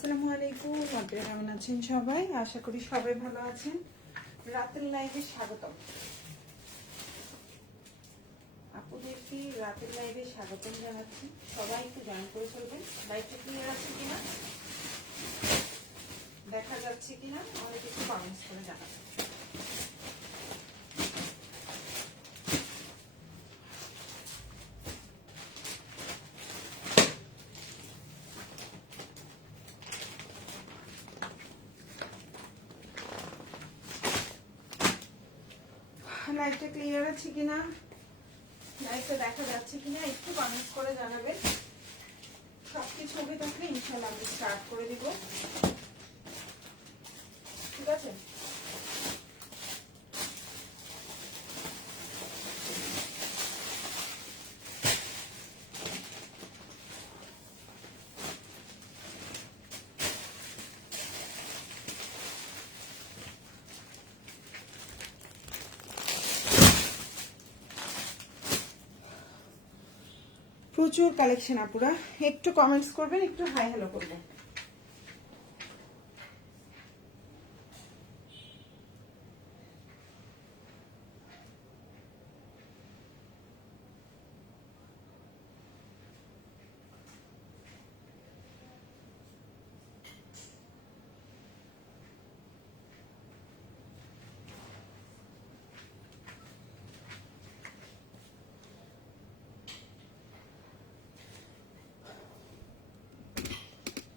আসসালামু আলাইকুম, আপনারা কেমন আছেন সবাই? আশা করি সবাই ভালো আছেন। রাতের লাইভে স্বাগতম আপনাদেরকে, রাতের লাইভে স্বাগতম জানাচ্ছি। সবাই একটু জয়েন করে চলবেন। লাইভটা ক্লিয়ার আছে কিনা, দেখা যাচ্ছে কিনা আমাদের একটু কমেন্টস করে জানাবেন। লাইভটা ক্লিয়ার আছে কিনা, লাইভটা দেখা যাচ্ছে কিনা একটু কমেন্টস করে জানাবেন। সবকিছু হবে থাকলে ইনশাআল্লাহ আমি স্টার্ট করে দিব, ঠিক আছে? প্রচুর কালেকশন আপুরা, একটু কমেন্টস করবেন, একটু হাই হ্যালো করবেন।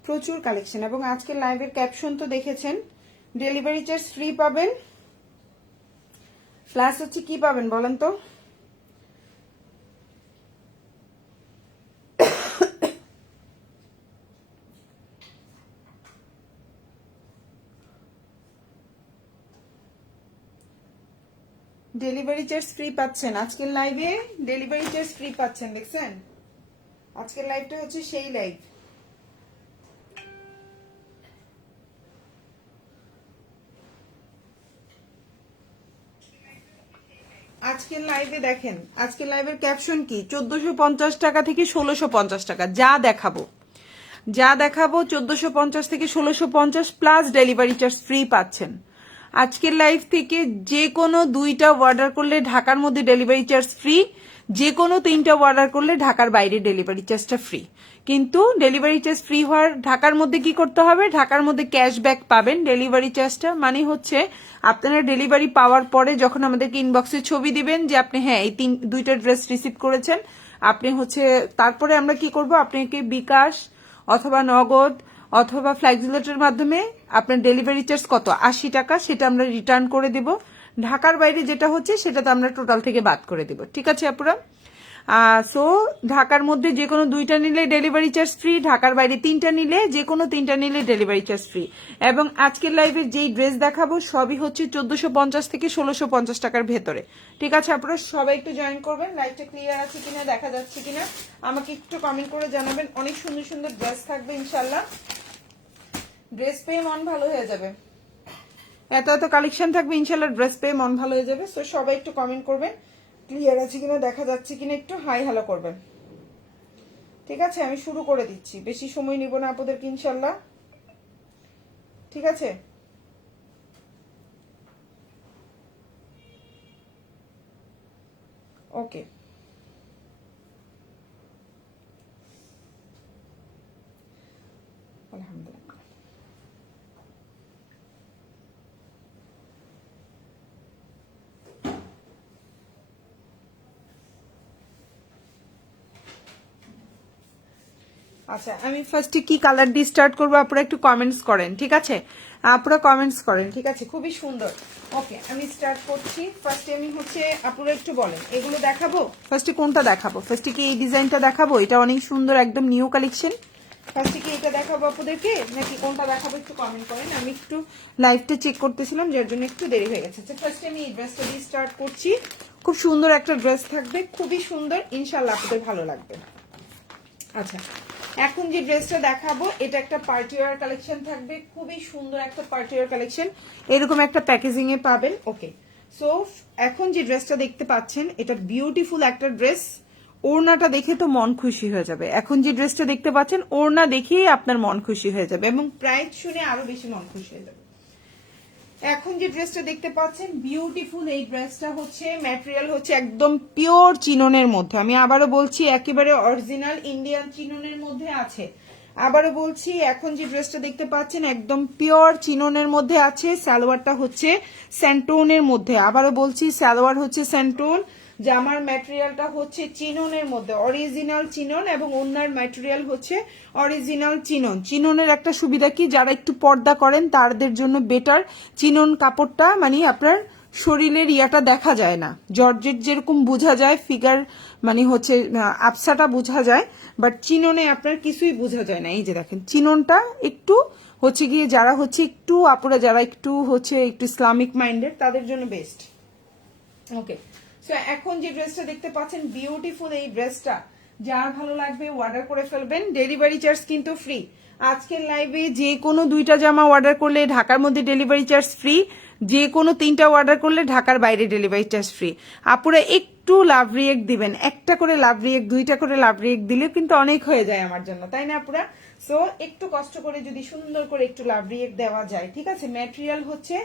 প্রচুর কালেকশন, এবং আজকের লাইভের ক্যাপশন তো দেখেছেন। ডেলিভারি চার্জ ফ্রি পাবেন, প্লাস হচ্ছে কি পাবেন বলেন তো? ডেলিভারি চার্জ ফ্রি পাচ্ছেন আজকের লাইভে, ডেলিভারি চার্জ ফ্রি পাচ্ছেন। দেখছেন আজকের লাইভটা হচ্ছে সেই লাইভ। আজকের লাইভে দেখেন, আজকের লাইভের ক্যাপশন কি? 1450 টাকা থেকে 1650 টাকা। যা দেখাবো 1450 থেকে 1650 প্লাস ডেলিভারি চার্জ ফ্রি পাচ্ছেন। আজকের লাইভ থেকে যে কোনো 2টা অর্ডার করলে ঢাকার মধ্যে ডেলিভারি চার্জ ফ্রি, যে কোনো 3টা অর্ডার করলে ঢাকার বাইরে ডেলিভারি চার্জটা ফ্রি। কিন্তু ডেলিভারি চার্জ ফ্রি হওয়ার ঢাকার মধ্যে কি করতে হবে? ঢাকার মধ্যে ক্যাশব্যাক পাবেন ডেলিভারি চার্জটা। মানে হচ্ছে আপনারা ডেলিভারি পাওয়ার পরে যখন আমাদেরকে ইনবক্সে ছবি দিবেন যে আপনি হ্যাঁ এই 2টা ড্রেস রিসিভ করেছেন, আপনি হচ্ছে তারপরে আমরা কি করব, আপনাকে বিকাশ অথবা নগদ অথবা ফ্লাইক্সিলেটের মাধ্যমে আপনার ডেলিভারি চার্জ কত 80 টাকা সেটা আমরা রিটার্ন করে দিব। ঢাকার বাইরে যেটা হচ্ছে সেটা তো আমরা টোটাল থেকে বাদ করে দিব, ঠিক আছে আপুরা? সো ঢাকার মধ্যে যে কোনো 2টা নিলে ডেলিভারি চার্জ ফ্রি, ঢাকার বাইরে 3টা নিলে যে কোনো 3টা নিলে ডেলিভারি চার্জ ফ্রি। এবং আজকের লাইভের যেই ড্রেস দেখাবো সবই হচ্ছে 1450 থেকে 1650 টাকার ভেতরে, ঠিক আছে? আপনারা সবাই একটু জয়েন করবেন। লাইভটা ক্লিয়ার আছে কিনা, দেখা যাচ্ছে কিনা আমাকে একটু কমেন্ট করে জানাবেন। অনেক সুন্দর সুন্দর ড্রেস থাকবে ইনশাল্লাহ, ড্রেস পেয়ে মন ভালো হয়ে যাবে। এত এত কালেকশন থাকবে ইনশাল্লাহ, ড্রেস পেয়ে মন ভালো হয়ে যাবে। সো সবাই একটু কমেন্ট করবেন, ক্লিয়ার আছে কিনা, দেখা যাচ্ছে কিনা একটু হাই হ্যালো করবেন, ঠিক আছে? আমি শুরু করে দিচ্ছি, বেশি সময় নিব না আপনাদেরকে ইনশাল্লাহ, ঠিক আছে? ওকে, আলহামদুলিল্লাহ। আচ্ছা, আমি ফার্স্টে কি কালার দিয়ে স্টার্ট করবো আপনারা একটু কমেন্টস করেন, ঠিক আছে? আপনারা কমেন্টস করেন, ঠিক আছে? খুবই সুন্দর। ওকে, আমি স্টার্ট করছি। ফার্স্টে আমি হচ্ছে আপনারা একটু বলেন এগুলো দেখাবো, ফার্স্টে কোনটা দেখাবো? ফার্স্টে কি এই ডিজাইনটা দেখাবো? এটা অনেক সুন্দর, একদম নিউ কালেকশন। ফার্স্টে কি এটা দেখাবো আপনাদেরকে নাকি কোনটা দেখাবো একটু কমেন্ট করেন। আমি একটু লাইভটা চেক করতেছিলাম যার জন্য একটু দেরি হয়ে গেছে। ফার্স্টে আমি এই ড্রেসটা দিয়ে স্টার্ট করছি। খুব সুন্দর একটা ড্রেস থাকবে, খুবই সুন্দর, ইনশাল্লাহ আপনাদের ভালো লাগবে। আচ্ছা, এখন যে ড্রেসটা দেখাবো এটা একটা পার্টি ওয়্যার কালেকশন থাকবে, খুবই সুন্দর একটা পার্টি ওয়্যার কালেকশন, এরকম একটা প্যাকেজিং এ পাবেন। ওকে, সো এখন যে ড্রেসটা দেখতে পাচ্ছেন এটা বিউটিফুল একটা ড্রেস, ওড়নাটা দেখে তো মন খুশি হয়ে যাবে। এখন যে ড্রেসটা দেখতে পাচ্ছেন ওড়না দেখেই আপনার মন খুশি হয়ে যাবে এবং প্রাইস শুনে আরো বেশি মন খুশি হয়ে যাবে। এখন যে ড্রেসটা দেখতে পাচ্ছেন বিউটিফুল, এই ড্রেসটা হচ্ছে ম্যাটেরিয়াল হচ্ছে একদম পিওর চিননের মধ্যে। আমি আবারও বলছি একেবারে অরিজিনাল ইন্ডিয়ান চিননের মধ্যে আছে। আবারও বলছি এখন যে ড্রেসটা দেখতে পাচ্ছেন একদম পিওর চিননের মধ্যে আছে। সালোয়ারটা হচ্ছে স্যান্টোনের মধ্যে। আবারও বলছি সালোয়ার হচ্ছে স্যান্টোন, জামার ম্যাটেরিয়ালটা হচ্ছে চিননের মধ্যে, অরিজিনাল চিনন এবং ওনার ম্যাটেরিয়াল হচ্ছে অরিজিনাল চিনন। চিননের একটা সুবিধা কি, যারা একটু পর্দা করেন তাদের জন্য বেটার। চিনন কাপড়টা মানে আপনার শরীরের ইয়াটা দেখা যায় না, জর্জেট যেরকম বোঝা যায় ফিগার মানে হচ্ছে আবসাটা বোঝা যায়, বাট চিননে আপনার কিছুই বোঝা যায় না। এই যে দেখেন চিননটা একটু হচ্ছে গিয়ে যারা হচ্ছে একটু আপুরা যারা একটু হচ্ছে একটু ইসলামিক মাইন্ডেড তাদের জন্য বেস্ট। ওকে, সো এখন যে ড্রেসটা দেখতে পাচ্ছেন বিউটিফুল, এই ড্রেসটা যার ভালো লাগবে অর্ডার করে ফেলবেন। ডেলিভারি চার্জ কিন্তু ফ্রি। আজকের লাইভে যে কোনো 2টা জামা অর্ডার করলে ঢাকার মধ্যে ডেলিভারি চার্জ ফ্রি, যে কোনো 3টা অর্ডার করলে ঢাকার বাইরে ডেলিভারি চার্জ ফ্রি। আপুরা একটু লাভ রিয়েক্ট দিবেন, একটা করে লাভ রিয়েক্ট 2টা করে লাভ রিয়েক্ট দিলে কিন্তু অনেক হয়ে যায় আমার জন্য, তাই না আপুরা? সো একটু কষ্ট করে যদি সুন্দর করে একটু লাভ রিয়েক্ট দেওয়া যায়, ঠিক আছে। ম্যাটেরিয়াল হচ্ছে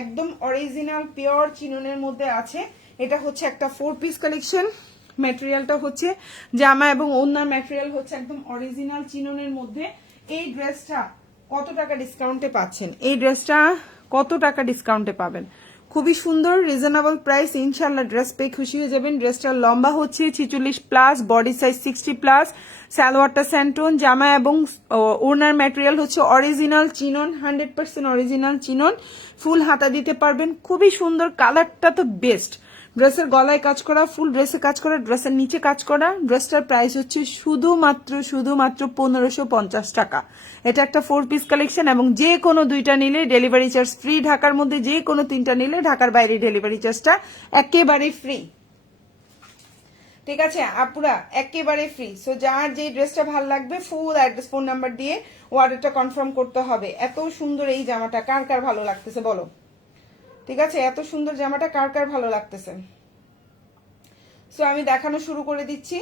একদম অরিজিনাল পিওর চিননের মধ্যে আছে। এটা হচ্ছে একটা 4 পিস কালেকশন। ম্যাটেরিয়ালটা হচ্ছে জামা এবং ওড়নার ম্যাটেরিয়াল হচ্ছে একদম অরিজিনাল চিননের মধ্যে। এই ড্রেসটা কত টাকা ডিসকাউন্টে পাচ্ছেন? এই ড্রেসটা কত টাকা ডিসকাউন্টে পাবেন? খুবই সুন্দর রিজনেবল প্রাইস, ইনশাল্লাহ ড্রেস পেয়ে খুশি হয়ে যাবেন। ড্রেসটার লম্বা হচ্ছে 46 প্লাস, বডি সাইজ 60 প্লাস, সালোয়ারটা স্যান্টোন, জামা এবং ওড়নার ম্যাটেরিয়াল হচ্ছে অরিজিনাল চিনন, 100% অরিজিনাল চিনন। ফুল হাতা দিতে পারবেন, খুবই সুন্দর। কালারটা তো বেস্ট। ড্রেসের গলায় কাজ করা, ফুল ড্রেসে কাজ করা, ড্রেসের নিচে কাজ করা। ড্রেসটার প্রাইস হচ্ছে শুধুমাত্র 1550 টাকা। এটা একটা 4 পিস কালেকশন এবং যে কোনো 2টা নিলে ডেলিভারি চার্জ ফ্রি। ঢাকার মধ্যে যে কোনো 3টা নিলে ঢাকার বাইরে ডেলিভারি চার্জটা একেবারে ফ্রি, ঠিক আছে আপুরা, একেবারে ফ্রি। সো যার যে ড্রেসটা ভালো লাগবে ফুল অ্যাড্রেস ফোন নাম্বার দিয়ে অর্ডারটা কনফার্ম করতে হবে। এত সুন্দর এই জামাটা কার কার ভালো লাগতেছে বলো, ঠিক আছে? এত সুন্দর জামাটা কার কার ভালো লাগতেছে? সো আমি দেখানো শুরু করে দিচ্ছি।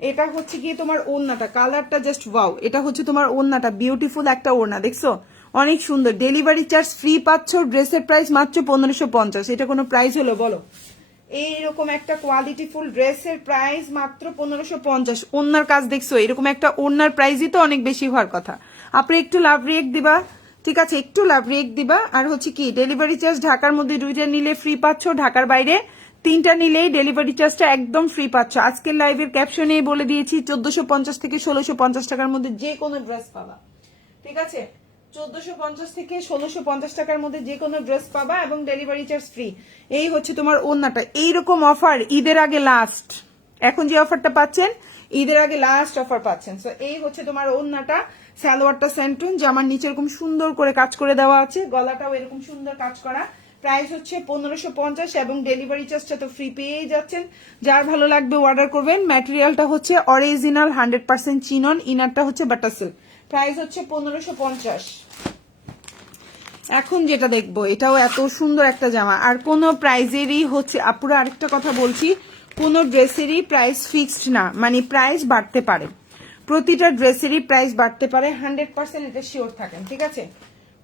এটা হচ্ছে গিয়ে তোমার ওড়নাটা, কালারটা জাস্ট ওয়াও। এটা হচ্ছে তোমার ওড়নাটা, বিউটিফুল একটা ওড়না, দেখছো অনেক সুন্দর। ডেলিভারি চার্জ ফ্রি পাচ্ছ, ড্রেসের প্রাইস মাত্র 1550। এটা কোনো প্রাইস হলো বলো? এইরকম একটা কোয়ালিটিফুল ড্রেসের প্রাইস মাত্র 1550। ওড়নার কাজ দেখছো, এরকম একটা ওড়নার প্রাইসই তো অনেক বেশি হওয়ার কথা। আপনি একটু লাভ রিয়েক্ট দিবা, ঠিক আছে, একটু লাভ রিয়েক্ট দিবা। আর হচ্ছে কি ডেলিভারি চার্জ ঢাকার মধ্যে 2টা নিলে ফ্রি পাচ্ছ, ঢাকার বাইরে 3টা নিলেই ডেলিভারি চার্জটা একদম ফ্রি পাচ্ছ। আজকের লাইভের ক্যাপশনেই বলে দিয়েছি 1450 থেকে 1650 টাকার মধ্যে যে কোনো ড্রেস পাবা, ঠিক আছে? 1450 থেকে 1650 টাকার মধ্যে যে কোনো ড্রেস পাবা এবং ডেলিভারি চার্জ ফ্রি। এই হচ্ছে তোমার ওড়নাটা। এইরকম অফার ঈদের আগে লাস্ট, এখন যে অফারটা পাচ্ছেন ঈদের আগে লাস্ট অফার পাচ্ছেন। সো এই হচ্ছে তোমার ওড়নাটা, সালোয়ারটা স্যান্টুন, জামার নিচে এরকম সুন্দর করে কাজ করে দেওয়া আছে, গলাটাও এরকম সুন্দর কাজ করা। প্রাইস হচ্ছে 1550 এবং ডেলিভারি চার্জটা তো ফ্রি পেয়ে যাচ্ছেন। যার ভালো লাগবে অর্ডার করবেন। ম্যাটেরিয়ালটা হচ্ছে অরিজিনাল 100% চিনন, ইনারটা হচ্ছে বাটার সিল্ক। প্রাইস হচ্ছে 1550। এখন যেটা দেখবো এটাও এত সুন্দর একটা জামা, আর কোনো প্রাইজেরই হচ্ছে আপুরা আরেকটা কথা বলছি, কোনো ড্রেসেরই প্রাইস ফিক্সড না, মানে প্রাইস বাড়তে পারে, প্রতিটা ড্রেসেরই প্রাইস বাড়তে পারে, 100% এটা শিওর থাকেন, ঠিক আছে?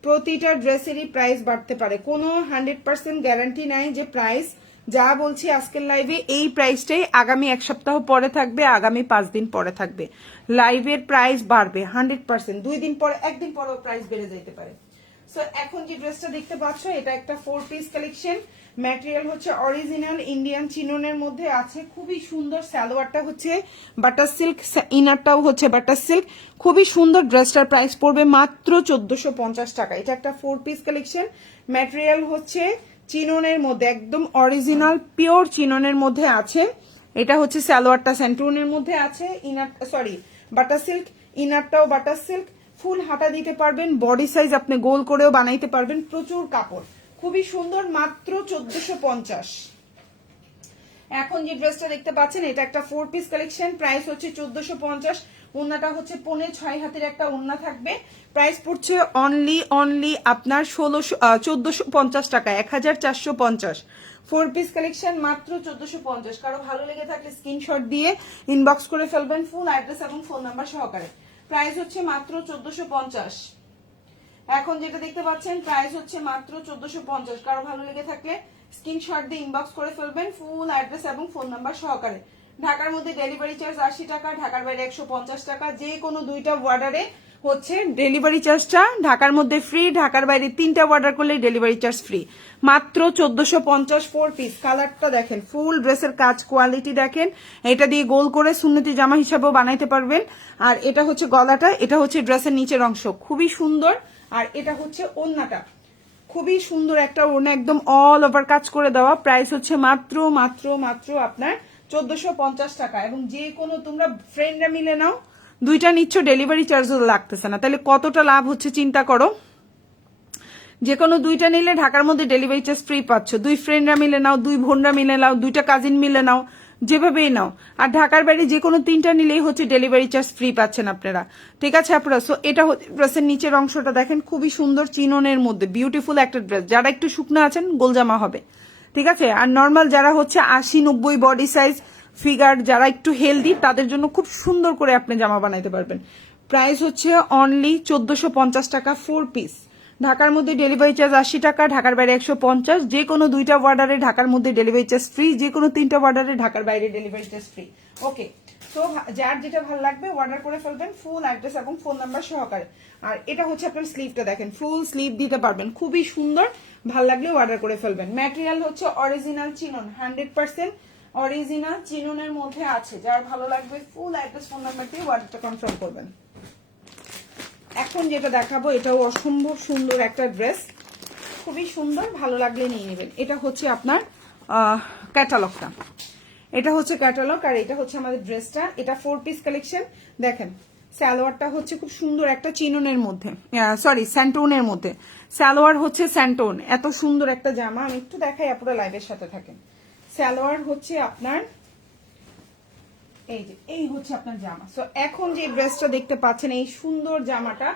প্রতিটা ড্রেসেরই প্রাইস বাড়তে পারে, কোনো 100% গ্যারান্টি নাই যে প্রাইস যা বলছি আজকের লাইভে এই প্রাইসটাই আগামী 1 সপ্তাহ পরে থাকবে, আগামী 5 দিন পরে থাকবে। লাইভের প্রাইস বাড়বে 100%, 2 দিন পরে 1 দিন পরেও প্রাইস বেড়ে যেতে পারে। সো এখন যে ড্রেসটা দেখতে পাচ্ছ এটা একটা 4 পিস কালেকশন। ম্যাটেরিয়াল হচ্ছে অরিজিনাল ইন্ডিয়ান চিননের মধ্যে আছে, খুবই সুন্দর। সালোয়ারটা হচ্ছে বাটার সিল্ক, ইনারটাও হচ্ছে বাটার সিল্ক, খুবই সুন্দর। ড্রেসটার প্রাইস পড়বে মাত্র 1450 টাকা। এটা একটা 4 পিস কালেকশন। ম্যাটেরিয়াল হচ্ছে চিননের মধ্যে, একদম অরিজিনাল পিওর চিননের মধ্যে আছে। এটা হচ্ছে সালোয়ারটা স্যান্টুনের মধ্যে আছে, ইনার সরি বাটার সিল্ক, ইনারটাও বাটার সিল্ক। ফুল হাতা দিতে পারবেন, বডি সাইজ আপনি গোল করেও বানাইতে পারবেন, প্রচুর কাপড়, খুবই সুন্দর, মাত্র 1450। এখন যে ড্রেসটা দেখতে পাচ্ছেন এটা একটা 4 পিস কালেকশন, প্রাইস হচ্ছে 1450। ওন্নাটা হচ্ছে 6.5 হাতের একটা ওন্না থাকবে। প্রাইস পড়ছে অনলি আপনার 1450 টাকা, 1450। 4 পিস কালেকশন মাত্র 1450। কারো ভালো লেগে থাকলে স্ক্রিনশট দিয়ে ইনবক্স করে ফেলবেন ফুল অ্যাড্রেস এবং ফোন নাম্বার সহকারে। প্রাইস হচ্ছে মাত্র 1450। এখন যেটা দেখতে পাচ্ছেন প্রাইস হচ্ছে মাত্র 1450। কারো ভালো লেগে থাকলে স্ক্রিনশট দিয়ে ইনবক্স করে ফেলবেন ফুল অ্যাড্রেস এবং ফোন নাম্বার সহকারে। ঢাকার মধ্যে ডেলিভারি চার্জ 80 টাকা, ঢাকার বাইরে 150 টাকা। যে কোনো দুইটা অর্ডারে হচ্ছে ডেলিভারি চার্জটা ঢাকার মধ্যে ফ্রি, ঢাকার বাইরে 3টা অর্ডার করলে ডেলিভারি চার্জ ফ্রি। মাত্র 1450 4 পিস। কালারটা দেখেন, ফুল ড্রেসের কাজ কোয়ালিটি দেখেন। এটা দিয়ে গোল করে সুন্নতি জামা হিসাবেও বানাইতে পারবেন। আর এটা হচ্ছে গলাটা, এটা হচ্ছে ড্রেসের নিচের অংশ, খুবই সুন্দর। আর এটা হচ্ছে ওড়নাটা, খুবই সুন্দর একটা ওড়না, একদম অল ওভার কাজ করে দেওয়া। প্রাইস হচ্ছে মাত্র মাত্র মাত্র আপনার 1450 টাকা। এবং যে কোনো তোমরা ফ্রেন্ডরা মিলে নাও, দুইটা নিচ্ছ, ডেলিভারি চার্জও লাগতেছে না, তাহলে কতটা লাভ হচ্ছে চিন্তা করো। যে কোনো দুইটা নিলে ঢাকার মধ্যে ডেলিভারি চার্জ ফ্রি পাচ্ছ। দুই ফ্রেন্ডরা মিলে নাও, দুই বোনরা মিলে নাও, দুইটা কাজিন মিলে নাও, যেভাবেই নাও। আর ঢাকার বাইরে যে কোনো 3টা নিলেই হচ্ছে ডেলিভারি চার্জ ফ্রি পাচ্ছেন আপনারা। ঠিক আছে আপনারা। সো এটা ড্রেসের নিচের অংশটা দেখেন, খুবই সুন্দর চিননের মধ্যে বিউটিফুল একটা ড্রেস। যারা একটু শুকনো আছেন গোলজামা হবে, ঠিক আছে। আর নর্মাল যারা হচ্ছে 80-90 বডি সাইজ ফিগার, যারা একটু হেলদি, তাদের জন্য খুব সুন্দর করে আপনি জামা বানাইতে পারবেন। প্রাইস হচ্ছে অনলি 1450 টাকা 4 পিস। ঢাকার মধ্যে ডেলিভারি চার্জ 80 টাকা, ঢাকার বাইরে 150। যে কোনো দুইটা অর্ডারে ঢাকার মধ্যে ডেলিভারি চার্জ ফ্রি, যে কোনো 3টা অর্ডারে ঢাকার বাইরে ডেলিভারি চার্জ ফ্রি। ওকে, তো যার যেটা ভালো লাগবে অর্ডার করে ফেলবেন ফুল অ্যাড্রেস এবং ফোন নাম্বার সহকারে। আর এটা হচ্ছে আপনার স্লিভটা দেখেন, ফুল স্লিভ দিতে পারবেন, খুবই সুন্দর। ভালো লাগলে অর্ডার করে ফেলবেন। ম্যাটেরিয়াল হচ্ছে অরিজিনাল চিনন, 100% অরিজিনাল চিননের মধ্যে আছে। যার ভালো লাগবে ফুল অ্যাড্রেস ফোন নাম্বার দিয়ে অর্ডারটা কনফার্ম করবেন। এখন যেটা দেখাবো এটাও অসম্ভব সুন্দর একটা ড্রেস, খুবই সুন্দর, ভালো লাগলে নিয়ে নেবেন। এটা হচ্ছে আপনার ক্যাটালগটা, এটা হচ্ছে ক্যাটালগ। আর এটা হচ্ছে আমাদের ড্রেসটা। এটা 4 পিস কালেকশন। দেখেন সালোয়ারটা হচ্ছে খুব সুন্দর একটা চিননের মধ্যে, সরি স্যান্টোনের মধ্যে। সালোয়ার হচ্ছে স্যান্টোন, এত সুন্দর একটা জামা। আমি একটু দেখাই, আপনারা লাইভের সাথে থাকেন। সালোয়ার হচ্ছে আপনার এই যে, এই হচ্ছে আপনার জামা। সো এখন যে ড্রেসটা দেখতে পাচ্ছেন, এই সুন্দর জামাটা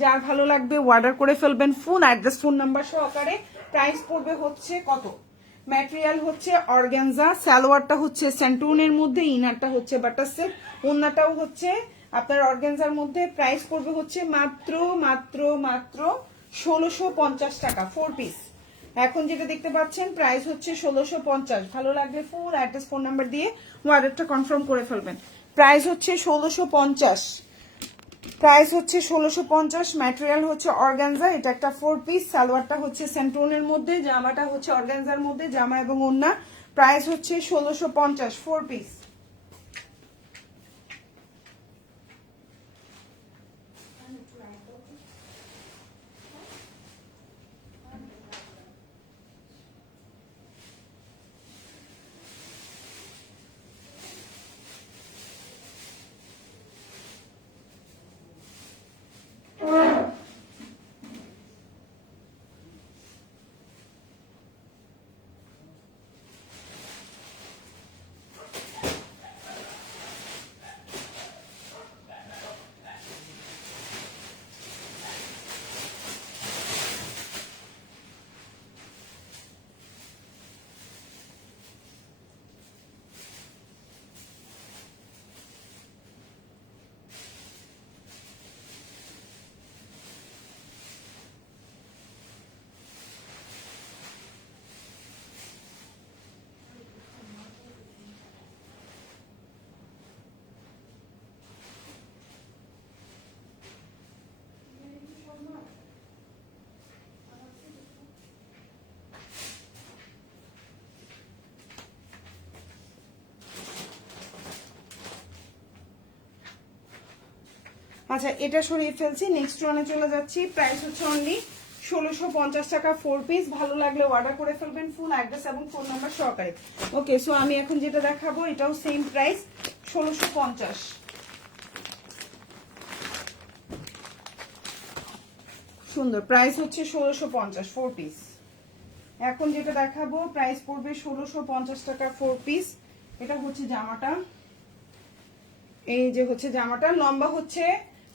যার ভালো লাগবে অর্ডার করে ফেলবেন ফুল অ্যাড্রেস ফোন নাম্বার সহকারে। প্রাইস পড়বে হচ্ছে কত, ম্যাটেরিয়াল হচ্ছে অর্গানজা, সালোয়ারটা হচ্ছে স্যান্টুনের মধ্যে, ইনারটা হচ্ছে বাটার সিল্ক, ওন্নাটাও হচ্ছে আপনার অর্গানজার মধ্যে। প্রাইস পড়বে হচ্ছে মাত্র মাত্র মাত্র 1650 টাকা 4 পিস। এখন যেটা দেখতে পাচ্ছেন প্রাইস হচ্ছে 1650। ভালো লাগলে ফুল অ্যাড্রেস ফোন নাম্বার দিয়ে অর্ডারটা কনফার্ম করে ফেলবেন। প্রাইস হচ্ছে 1650। প্রাইস হচ্ছে 1650। ম্যাটেরিয়াল হচ্ছে অর্গানজা, এটা একটা 4 পিস। সালোয়ারটা হচ্ছে সেন্টোনের মধ্যে, জামাটা হচ্ছে অর্গানজার মধ্যে, জামা এবং ওড়না। প্রাইস হচ্ছে 1650 4 পিস। আচ্ছা, এটা সরিয়ে ফেলছি, নেক্সট ওয়ানে চলে যাচ্ছি। প্রাইস হচ্ছে অনলি 1650 টাকা 4 পিস। ভালো লাগলে অর্ডার করে ফেলবেন ফুল অ্যাড্রেস এবং ফোন নাম্বার সহকারে। ওকে, সো আমি এখন যেটা দেখাবো এটাও সেম প্রাইস 1650। সুন্দর, প্রাইস হচ্ছে 1650 4 পিস। এখন যেটা দেখাবো প্রাইস পড়বে 1650 টাকা 4 পিস। এটা হচ্ছে জামাটা, এই যে হচ্ছে জামাটা, লম্বা হচ্ছে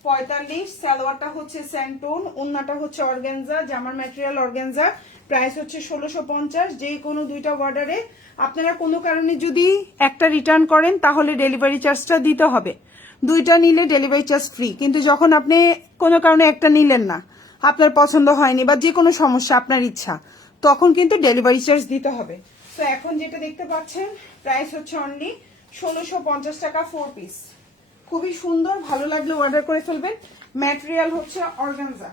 45, সালোয়ারটা হচ্ছে স্যান্টোন, ওন্নাটা হচ্ছে অর্গানজা, জামার ম্যাটেরিয়াল অর্গানজা, প্রাইস হচ্ছে 1650। যে কোনো দুইটা অর্ডারে আপনারা কোনো কারণে যদি একটা রিটার্ন করেন তাহলে ডেলিভারি চার্জটা দিতে হবে, দুইটা নিলে ডেলিভারি চার্জ ফ্রি। কিন্তু যখন আপনি কোনো কারণে একটা নিলেন না, আপনার পছন্দ হয়নি বা যে কোনো সমস্যা, আপনার ইচ্ছা, তখন কিন্তু ডেলিভারি চার্জ দিতে হবে। তো এখন যেটা দেখতে পাচ্ছেন প্রাইস হচ্ছে অনলি 1650 টাকা 4 পিস। খুবই সুন্দর, ভালো লাগলে অর্ডার করে ফেলবেন। ম্যাটেরিয়াল হচ্ছে অর্গানজা।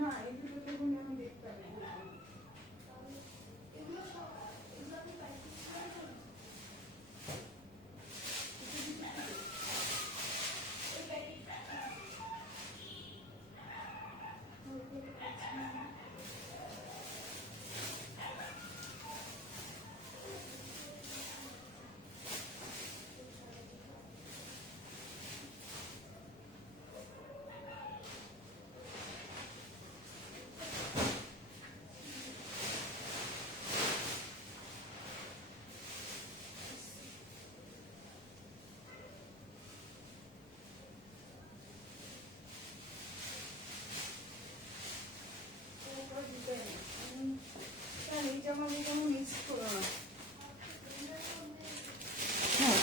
না, এগুলো তো আমি দেখতে পারি। হ্যাঁ,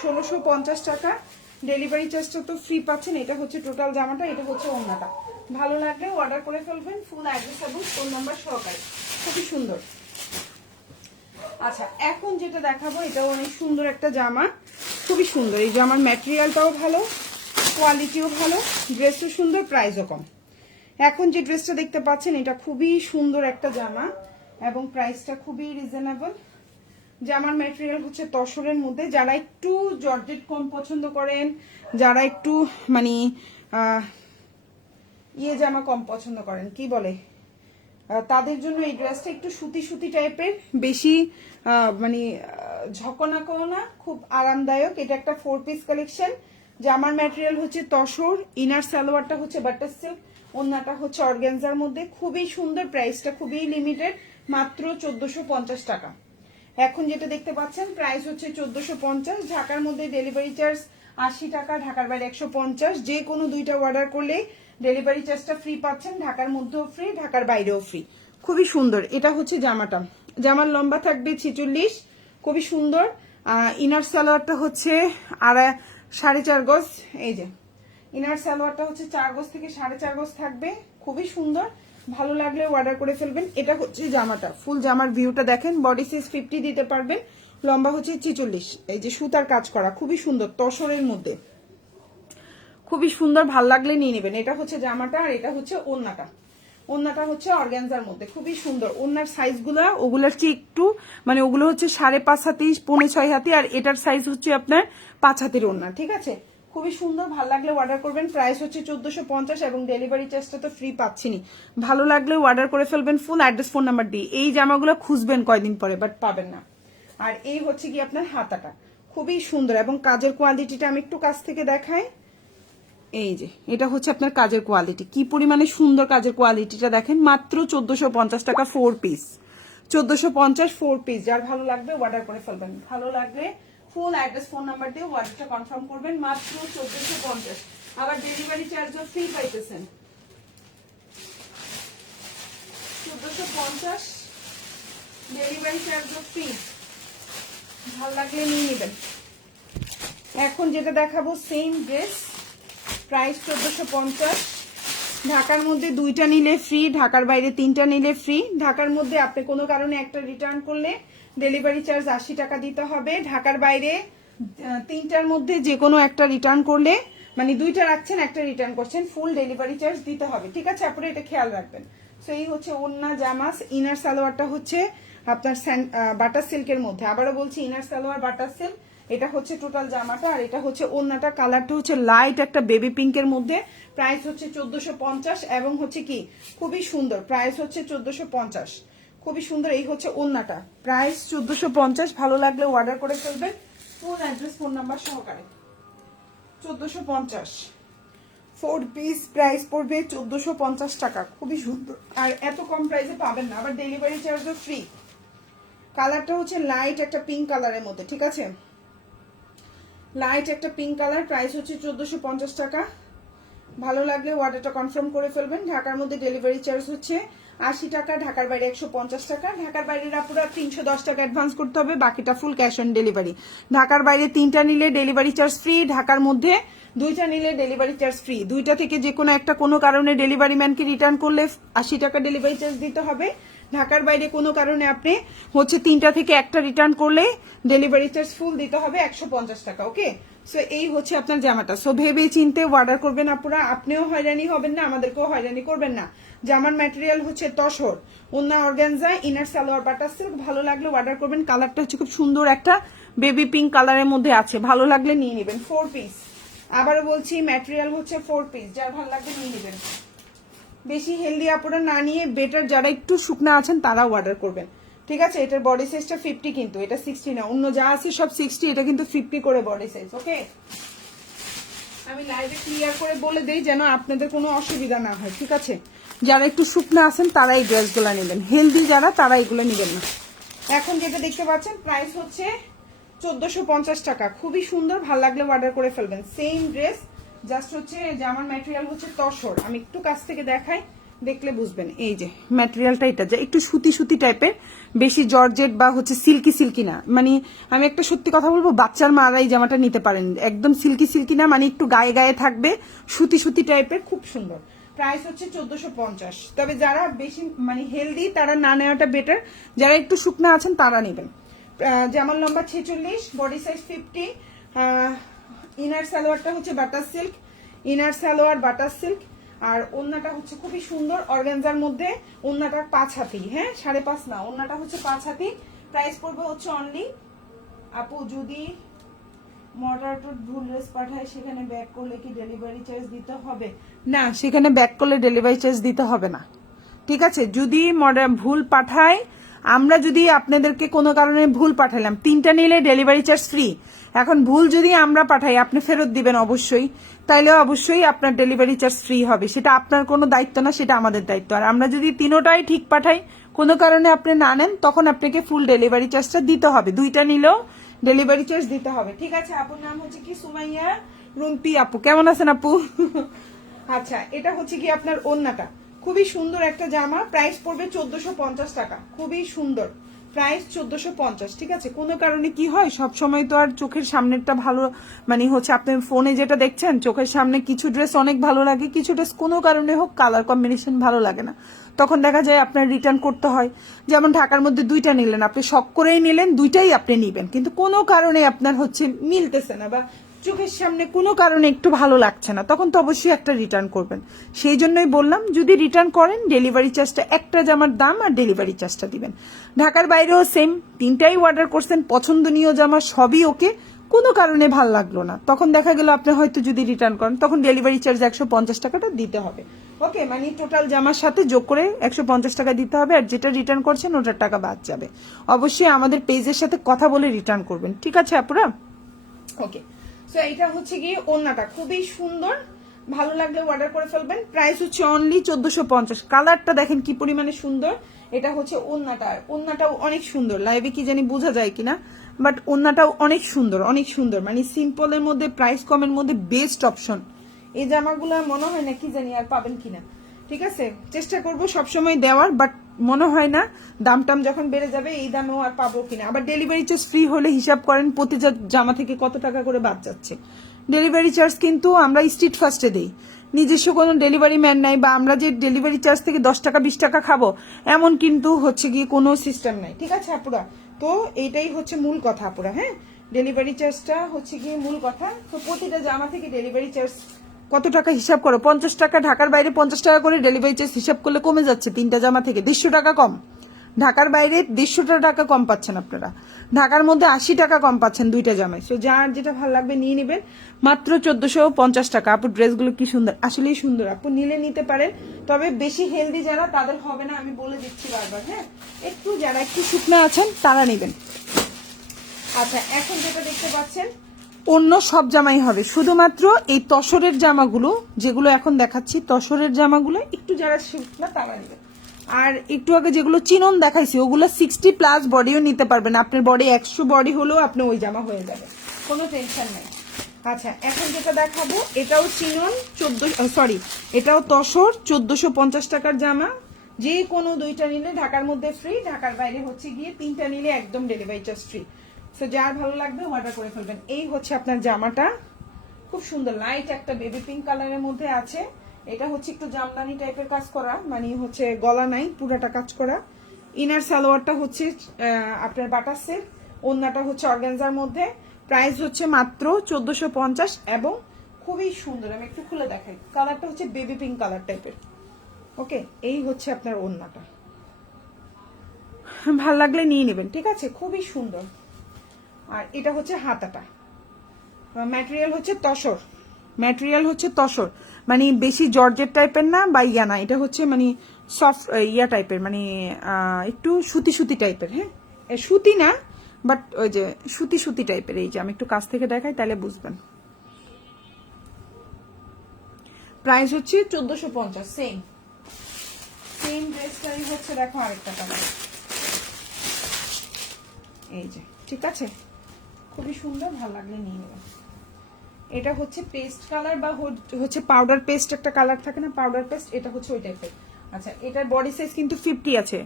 1650 টাকা ডেলিভারি চার্জটা তো ফ্রি পাচ্ছেন। এটা হচ্ছে টোটাল জামাটা, এটা হচ্ছে ওড়নাটা। ভালো লাগলে অর্ডার করে ফেলবেন, ফুল অ্যাড্রেস এবং ফোন নাম্বার সহকারে। খুবই সুন্দর। আচ্ছা, এখন যেটা দেখাবো এটাও অনেক সুন্দর একটা জামা, খুবই সুন্দর। এই জামার ম্যাটেরিয়ালটাও ভালো, কোয়ালিটিও ভালো, ড্রেসও সুন্দর, প্রাইসও কম। এখন যে ড্রেসটা দেখতে পাচ্ছেন এটা খুবই সুন্দর একটা জামা এবং প্রাইসটা খুবই রিজনেবল। জামার ম্যাটেরিয়াল হচ্ছে তসরের মধ্যে। যারা একটু জর্জেট কম পছন্দ করেন, যারা একটু মানে ইয়ে জামা কম পছন্দ করেন, কি বলে, তাদের জন্য এই ড্রেসটা একটু সুতি সুতি টাইপের, বেশি মানে ঝকনাকো না, খুব আরামদায়ক। এটা একটা 4 পিস কালেকশন। জামার ম্যাটেরিয়াল হচ্ছে তসর, ইনার সালোয়ারটা হচ্ছে বাটার সিল্ক, ওন্নাটা হচ্ছে অর্গানজার মধ্যে। খুবই সুন্দর, প্রাইসটা খুবই লিমিটেড, মাত্র 1450 টাকা। এখন যেটা দেখতে পাচ্ছেন প্রাইস হচ্ছে 1450। ঢাকার মধ্যে ডেলিভারি চার্জ 80 টাকা, ঢাকার বাইরে 150। যে কোনো দুইটা অর্ডার করলে ডেলিভারি চার্জটা ফ্রি পাচ্ছেন, ঢাকার মধ্যেও ফ্রি, ঢাকার বাইরেও ফ্রি। খুবই সুন্দর। এটা হচ্ছে জামাটা, জামার লম্বা থাকবে 46, খুবই সুন্দর। ইনার সালোয়ারটা হচ্ছে 4.5 গজ। এই যে ইনার সালোয়ারটা হচ্ছে 4 গজ থেকে 4.5 গজ থাকবে, খুবই সুন্দর। ভালো লাগলে অর্ডার করে ফেলবেন। এটা হচ্ছে জামাটা, ফুল জামার ভিউটা দেখেন। বডি সাইজ 50 দিতে পারবেন, লম্বা হচ্ছে 46। এই যে সুতার কাজ করা, খুবই সুন্দর, তসরের মধ্যে, খুবই সুন্দর। ভাল লাগলে নিয়ে নেবেন। এটা হচ্ছে জামাটা আর এটা হচ্ছে ওন্নাটা। ওন্নাটা হচ্ছে অর্গানজার মধ্যে, খুবই সুন্দর। ওন্নার সাইজগুলো ওগুলোর চেয়ে একটু মানে ওগুলো হচ্ছে 5.5 হাতি, 6.25 হাতি, আর এটার সাইজ হচ্ছে আপনার 5 হাতির ওন্না, ঠিক আছে। খুবই সুন্দর, ভাল লাগলে অর্ডার করবেন। প্রাইস হচ্ছে 1450 এবং ডেলিভারি চার্জটা তো ফ্রি পাচ্ছিনি। ভালো লাগলে অর্ডার করে ফেলবেন, ফুল অ্যাড্রেস ফোন নাম্বার দিয়ে। এই জামাগুলো খুঁজবেন কয়দিন পরে, বাট পাবেন না। আর এই হচ্ছে কি আপনার হাতাটা, খুবই সুন্দর এবং কাজের কোয়ালিটিটা আমি একটু কাছ থেকে দেখাই। এই যে এটা হচ্ছে আপনার কাজের কোয়ালিটি, কি পরিমাণে সুন্দর কাজের কোয়ালিটিটা দেখেন। মাত্র 1450 টাকা 4 পিস, 1450 4 পিস। যার ভালো লাগবে অর্ডার করে ফেলবেন। ভালো লাগলে ফুল অ্যাড্রেস ফোন নাম্বার দিয়ে অর্ডারটা কনফার্ম করবেন। মাত্র 1450। আবার ডেলিভারি চার্জও ফ্রি পাইতেছেন। 1450 ডেলিভারি চার্জও ফ্রি। ভালো লাগলে নিয়ে নেবেন। এখন যেটা দেখাবো সেম ড্রেস, প্রাইস 1450। ঢাকার মধ্যে 2টা নিলে ফ্রি, ঢাকার বাইরে 3টা নিলে ফ্রি। ঢাকার মধ্যে আপনি কোনো কারণে একটা রিটার্ন করলে ডেলিভারি চার্জ 80 টাকা দিতে হবে। ঢাকার বাইরে 3টার মধ্যে যে কোনো একটা রিটার্ন করলে মানে দুইটা রাখছেন, একটা রিটার্ন করছেন, ফুল ডেলিভারি চার্জ দিতে হবে। ঠিক আছে আপনারা এটা খেয়াল রাখবেন। সো এই হচ্ছে ওন্না জামাস। ইনার সালোয়ারটা হচ্ছে আপনার বাটার সিল্কের মধ্যে, আবারও বলছি ইনার সালোয়ার বাটার সিল্ক। এটা হচ্ছে টোটাল জামাটা, আর এটা হচ্ছে ওন্নাটা। কালারটা হচ্ছে লাইট একটা বেবি পিঙ্কের মধ্যে। প্রাইস হচ্ছে 1450 এবং হচ্ছে কি খুবই সুন্দর, প্রাইস হচ্ছে 1450, খুবই সুন্দর। এই হচ্ছে ওন্নাটা, প্রাইস 1450। ভালো লাগলে অর্ডার করে ফেলবেন, ফুল অ্যাড্রেস ফোন নাম্বার সহকারে। 1450 4 পিস, প্রাইস পড়বে 1450 টাকা, খুবই সুন্দর। আর এত কম প্রাইসে পাবেন না, আবার ডেলিভারি চার্জও ফ্রি। কালারটা হচ্ছে লাইট একটা পিঙ্ক কালারের মধ্যে। ঠিক আছে, লাইট একটা পিঙ্ক কালার, প্রাইস হচ্ছে 1450 টাকা। ভালো লাগলে অর্ডারটা কনফার্ম করে ফেলবেন। ঢাকার মধ্যে ডেলিভারি চার্জ হচ্ছে 80 টাকা, ঢাকার বাইরে 150 টাকা। ঢাকার বাইরের আপুরা 310 টাকা অ্যাডভান্স করতে হবে, বাকিটা ফুল ক্যাশ অন ডেলিভারি। ঢাকার বাইরে 3টা নিলে ডেলিভারি চার্জ ফ্রি, ঢাকার মধ্যে 2টা নিলে ডেলিভারি চার্জ ফ্রি। 2টা থেকে যে কোনো একটা কোনো কারণে ডেলিভারি ম্যানকে রিটার্ন করলে 80 টাকা ডেলিভারি চার্জ দিতে হবে। ঢাকার বাইরে কোনো কারণে আপনি হচ্ছে 3টা থেকে একটা রিটার্ন করলে ডেলিভারি চার্জ ফুল দিতে হবে 150 টাকা। ওকে, সো এই হচ্ছে আপনার জামাটা। সো ভেবে চিনতে অর্ডার করবেন আপুরা, আপনিও হয়রানি হবেন না, আমাদেরকেও হয়রানি করবেন না। জামার ম্যাটেরিয়াল হচ্ছে তসর, ওন্না অর্গানজা, ইনার সালোয়ার বাটার সিল্ক। ভালো লাগলে অর্ডার করবেন। কালারটা হচ্ছে খুব সুন্দর একটা বেবি পিঙ্ক কালারের মধ্যে আছে, ভালো লাগলে নিয়ে নেবেন। 4 পিস, আবারও বলছি ম্যাটেরিয়াল হচ্ছে 4 পিস, যার ভালো লাগবে নিয়ে নেবেন। বেশি হেলদি আপুরা না নিয়ে বেটার যারা একটু শুকনা আছেন তারাও অর্ডার করবেন। ঠিক আছে, এটার বডি সাইজটা 50, কিন্তু এটা 60 না, অন্য যা আছে সব 60, এটা কিন্তু 50 করে বডি সাইজ। ওকে, আমি লাইভে ক্লিয়ার করে বলে দেই যেন আপনাদের কোনো অসুবিধা না হয়। ঠিক আছে, যারা একটু শুকনা আছেন তারা এই ড্রেসগুলো নেবেন, হেলদি যারা তারা এগুলো নেবেন না। এখন যেটা দেখতে পাচ্ছেন প্রাইস হচ্ছে 1450 টাকা, খুবই সুন্দর। ভালো লাগলে অর্ডার করে ফেলবেন। সেম ড্রেস, জাস্ট হচ্ছে জামার ম্যাটেরিয়াল হচ্ছে তসর। আমি একটু কাছ থেকে দেখাই, দেখলে বুঝবেন। এই যে ম্যাটেরিয়ালটা, এটা যা একটু সুতি সুতি টাইপের, বেশি জর্জেট বা হচ্ছে সিল্কি সিল্কি না। মানে আমি একটা সত্যি কথা বলবো, বাচ্চার মারা এই জামাটা নিতে পারেন, একদম সিল্কি সিল্কি না, মানে একটু গায়ে গায়ে থাকবে, সুতি সুতি টাইপের, খুব সুন্দর। প্রাইস হচ্ছে 1450। তবে যারা বেশি মানে হেলদি তারা না নেওয়াটা বেটার, যারা একটু শুকনা আছেন তারা নেবেন। জামার লম্বা 46, বডি সাইজ 50। ইনার সালোয়ারটা হচ্ছে বাটার সিল্ক, ইনার সালোয়ার বাটার সিল্ক। আর ওন্নাটা হচ্ছে খুবই সুন্দর অর্গানজার মধ্যে। ওন্নাটা 5 হাতি, হ্যাঁ 5.5 না, ওন্নাটা হচ্ছে 5 হাতি। প্রাইস পড়বে হচ্ছে অনলি, আপু যদি মডারেটর ভুল ড্রেস পাঠায় সেখানে ব্যাক করলে কি ডেলিভারি চার্জ দিতে হবে? না, সেখানে ব্যাক করলে ডেলিভারি চার্জ দিতে হবে না। ঠিক আছে, যদি ভুল পাঠায়, আমরা যদি আপনাদেরকে কোনো কারণে ভুল পাঠালাম, 3টা নিলে ডেলিভারি চার্জ ফ্রি। এখন ভুল যদি আমরা পাঠাই, আপনি ফেরত দিবেন অবশ্যই, তাইলে অবশ্যই আপনার ডেলিভারি চার্জ ফ্রি হবে। সেটা আপনার কোনো দায়িত্ব না, সেটা আমাদের দায়িত্ব। আর আমরা যদি 3টাই ঠিক পাঠাই, কোনো কারণে আপনি না নেন, তখন আপনাকে ফুল ডেলিভারি চার্জটা দিতে হবে। 2টা নিলেও ডেলিভারি চার্জ দিতে হবে। ঠিক আছে, আপুর নাম হচ্ছে কি সুমাইয়া রুম্পি আপু, কেমন আছেন আপু? আচ্ছা, এটা হচ্ছে কি আপনার ওন্নাটা, খুবই সুন্দর একটা জামা। প্রাইস পড়বে 1450 টাকা, খুবই সুন্দর। প্রাইস 1450। ঠিক আছে, কোনো কারণে কি হয়, সব সময় তো আর চোখের সামনেরটা ভালো, মানে হচ্ছে আপনি ফোনে যেটা দেখছেন চোখের সামনে কিছু ড্রেস অনেক ভালো লাগে, কিছু ড্রেস কোনো কারণে হোক কালার কম্বিনেশন ভালো লাগে না, তখন দেখা যায় আপনার রিটার্ন করতে হয়। যেমন ঢাকার মধ্যে 2টা নিলেন, আপনি শখ করেই নিলেন, 2টাই আপনি নিবেন, কিন্তু কোনো কারণে আপনার হচ্ছে মিলতেছে না বা চোখের সামনে কোনো কারণে একটু ভালো লাগছে না, তখন তো অবশ্যই একটা রিটার্ন করবেন। সেই জন্যই বললাম, যদি রিটার্ন করেন ডেলিভারি চার্জটা, একটা জামার দাম আর ডেলিভারি চার্জটা দিবেন। ঢাকার বাইরেও সেম, 3টাই অর্ডার করছেন, পছন্দনীয় জামা সবই ওকে, কোনো কারণে ভাল লাগলো না, তখন দেখা গেল আপনি হয়তো যদি রিটার্ন করেন, তখন ডেলিভারি চার্জ 150 টাকাটা দিতে হবে। ওকে, মানে টোটাল জামার সাথে যোগ করে 150 টাকা দিতে হবে, আর যেটা রিটার্ন করছেন ওটার টাকা বাদ যাবে। অবশ্যই আমাদের পেজের সাথে কথা বলে রিটার্ন করবেন। ঠিক আছে আপুরা? ওকে, সো এটা হচ্ছে গিয়ে ওন্নাটা, খুবই সুন্দর। ভালো লাগলে অর্ডার করে ফেলবেন। প্রাইস হচ্ছে অনলি 1450। কালারটা দেখেন কি পরিমাণে সুন্দর। এটা হচ্ছে ওন্নাটা, ওন্নাটাও অনেক সুন্দর। লাইভে কি জানি বোঝা যায় কিনা, বাট ওন্নাটাও অনেক সুন্দর, অনেক সুন্দর। মানে সিম্পলের মধ্যে, প্রাইস কমের মধ্যে বেস্ট অপশন। এই জামাগুলো মনে হয় না কি জানি আর পাবেন কিনা। ঠিক আছে, চেষ্টা করবো সবসময় দেওয়ার, বাট মনে হয় না দাম টাম যখন বেড়ে যাবে এই দামেও আর পাবো কিনা। আবার ডেলিভারি চার্জ ফ্রি হলে হিসাব করেন প্রতি জামা থেকে কত টাকা করে বাদ যাচ্ছে। ডেলিভারি চার্জ কিন্তু আমরা স্ট্রিট ফার্স্টে দিই, নিজস্ব কোনো ডেলিভারি ম্যান নাই, বা আমরা যে ডেলিভারি চার্জ থেকে 10 টাকা 20 টাকা খাবো এমন কিন্তু হচ্ছে গিয়ে কোনো সিস্টেম নাই। ঠিক আছে আপুরা, তো এইটাই হচ্ছে মূল কথা আপুরা। হ্যাঁ, ডেলিভারি চার্জটা হচ্ছে গিয়ে মূল কথা। তো প্রতিটা জামা থেকে ডেলিভারি চার্জ কত টাকা হিসাব করো, 50 টাকা, ঢাকার বাইরে 50 টাকা করে ডেলিভারি চার্জ হিসাব করলে কমে যাচ্ছে, 3টা জামা থেকে 150 টাকা কম। ঢাকার বাইরে 150 টাকা কম পাচ্ছেন আপনারা, ঢাকার মধ্যে 80 টাকা কম পাচ্ছেন 2টা জামায়। সো যার যেটা ভালো লাগবে নিয়ে নেবেন, মাত্র 1450 টাকা। আপু ড্রেসগুলো কি সুন্দর, আসলেই সুন্দর আপু, নিলে নিতে পারেন। তবে বেশি হেলদি যারা তাদের হবে না, আমি বলে দিচ্ছি বারবার, হ্যাঁ। একটু যারা একটু শুকনো আছেন তারা নেবেন। আচ্ছা, এখন যেটা দেখতে পাচ্ছেন অন্য সব জামাই হবে, শুধুমাত্র এই তসরের জামাগুলো যেগুলো এখন দেখাচ্ছি, তসরের জামাগুলো একটু যারা শুকনা তারা নেবেন। আর একটু আগে যেগুলো চিনন দেখাইছি ওগুলো 60+ বডিও নিতে পারবেন, আপনার বডি 100 বডি হলেও আপনি ওই জামা হয়ে যাবে, কোনো টেনশন নাই। আচ্ছা, এখন যেটা দেখাবো এটাও চিনন এটাও তসর, 1450 টাকার জামা। যে কোনো 2টা নিলে ঢাকার মধ্যে ফ্রি, ঢাকার বাইরে হচ্ছে গিয়ে 3টা নিলে একদম ডেলিভারি চার্জ ফ্রি। তো যার ভালো লাগবে অর্ডার করে ফেলবেন। এই হচ্ছে আপনার জামাটা, খুব সুন্দর লাইট একটা বেবি পিঙ্ক কালারের মধ্যে আছে। এটা হচ্ছে একটু জামদানি টাইপের কাজ করা, মানে হচ্ছে গলা নাই, পুরাটা কাজ করা। ইনার সালোয়ারটা হচ্ছে আপনার বাটাসের, ওন্নাটা হচ্ছে অর্গানজার মধ্যে। প্রাইস হচ্ছে মাত্র 1450 এবং খুবই সুন্দর। আমি একটু খুলে দেখাই, কালারটা হচ্ছে বেবি পিঙ্ক কালার টাইপের। ওকে, এই হচ্ছে আপনার ওন্নাটা, ভাল লাগলে নিয়ে নেবেন, ঠিক আছে, খুবই সুন্দর। আর এটা হচ্ছে হাতাটা, ম্যাটেরিয়াল হচ্ছে তসর, ম্যাটেরিয়াল হচ্ছে তসর, মানে বেশি জর্জেট টাইপের না বা ইয়া না, এটা হচ্ছে মানে সফট ইয়া টাইপের, মানে একটু সুতি সুতি টাইপের, হ্যাঁ সুতি না বাট ওই যে সুতি সুতি টাইপের। এই যে আমি একটু কাছ থেকে দেখাই তাহলে বুঝবেন। প্রাইস হচ্ছে 1450, সেম সেম ড্রেসটাই হচ্ছে, দেখো আরেকটা কালার, এই যে, ঠিক আছে, খুবই সুন্দর, ভালো লাগলে নিয়ে নেবেন। এটা হচ্ছে পেস্ট কালার বা হচ্ছে পাউডার পেস্ট, একটা কালার থাকে না পাউডার পেস্ট, এটা হচ্ছে ওই টাইপের। আচ্ছা, এটার বডি সাইজ কিন্তু 50 আছে,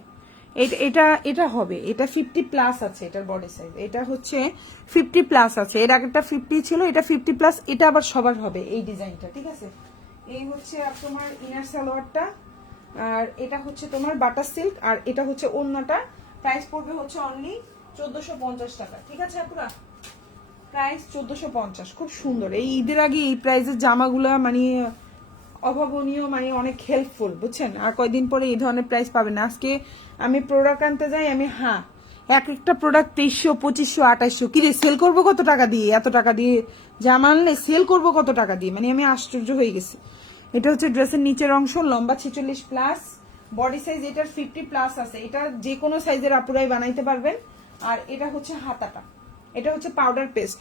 এটা এটা হবে, এটা 50+ আছে এটার বডি সাইজ, এটা হচ্ছে 50+ আছে। এর আগেরটা 50 ছিল, এটা 50+, এটা আবার সবার হবে এই ডিজাইনটা, ঠিক আছে। এই হচ্ছে তোমার ইনার সালোয়ারটা, আর এটা হচ্ছে তোমার বাটার সিল্ক, আর এটা হচ্ছে ওড়নাটা। প্রাইস পড়বে হচ্ছে অনলি 1450 টাকা, ঠিক আছে আপুরা, প্রাইস 1450। খুব সুন্দর, এই ঈদের আগে এই প্রাইসের জামাগুলা মানে অভাবনীয়, মানে অনেক হেল্পফুল, বুঝছেন। আর কয়দিন পরে এই ধরনের প্রাইস পাবেন না। আজকে আমি প্রোডাক্ট আনতে যাই, আমি এক একটা প্রোডাক্ট 2300, 2500, 2800, কি রে সেল করবো কত টাকা দিয়ে, এত টাকা দিয়ে জামা আনলে সেল করবো কত টাকা দিয়ে, মানে আমি আশ্চর্য হয়ে গেছি। এটা হচ্ছে ড্রেসের নিচের অংশ, লম্বা 46+, বডি সাইজ এটার 50+ আছে, এটা যে কোনো সাইজের আপুরাই বানাইতে পারবেন। আর এটা হচ্ছে হাতাটা, এটা হচ্ছে পাউডার পেস্ট।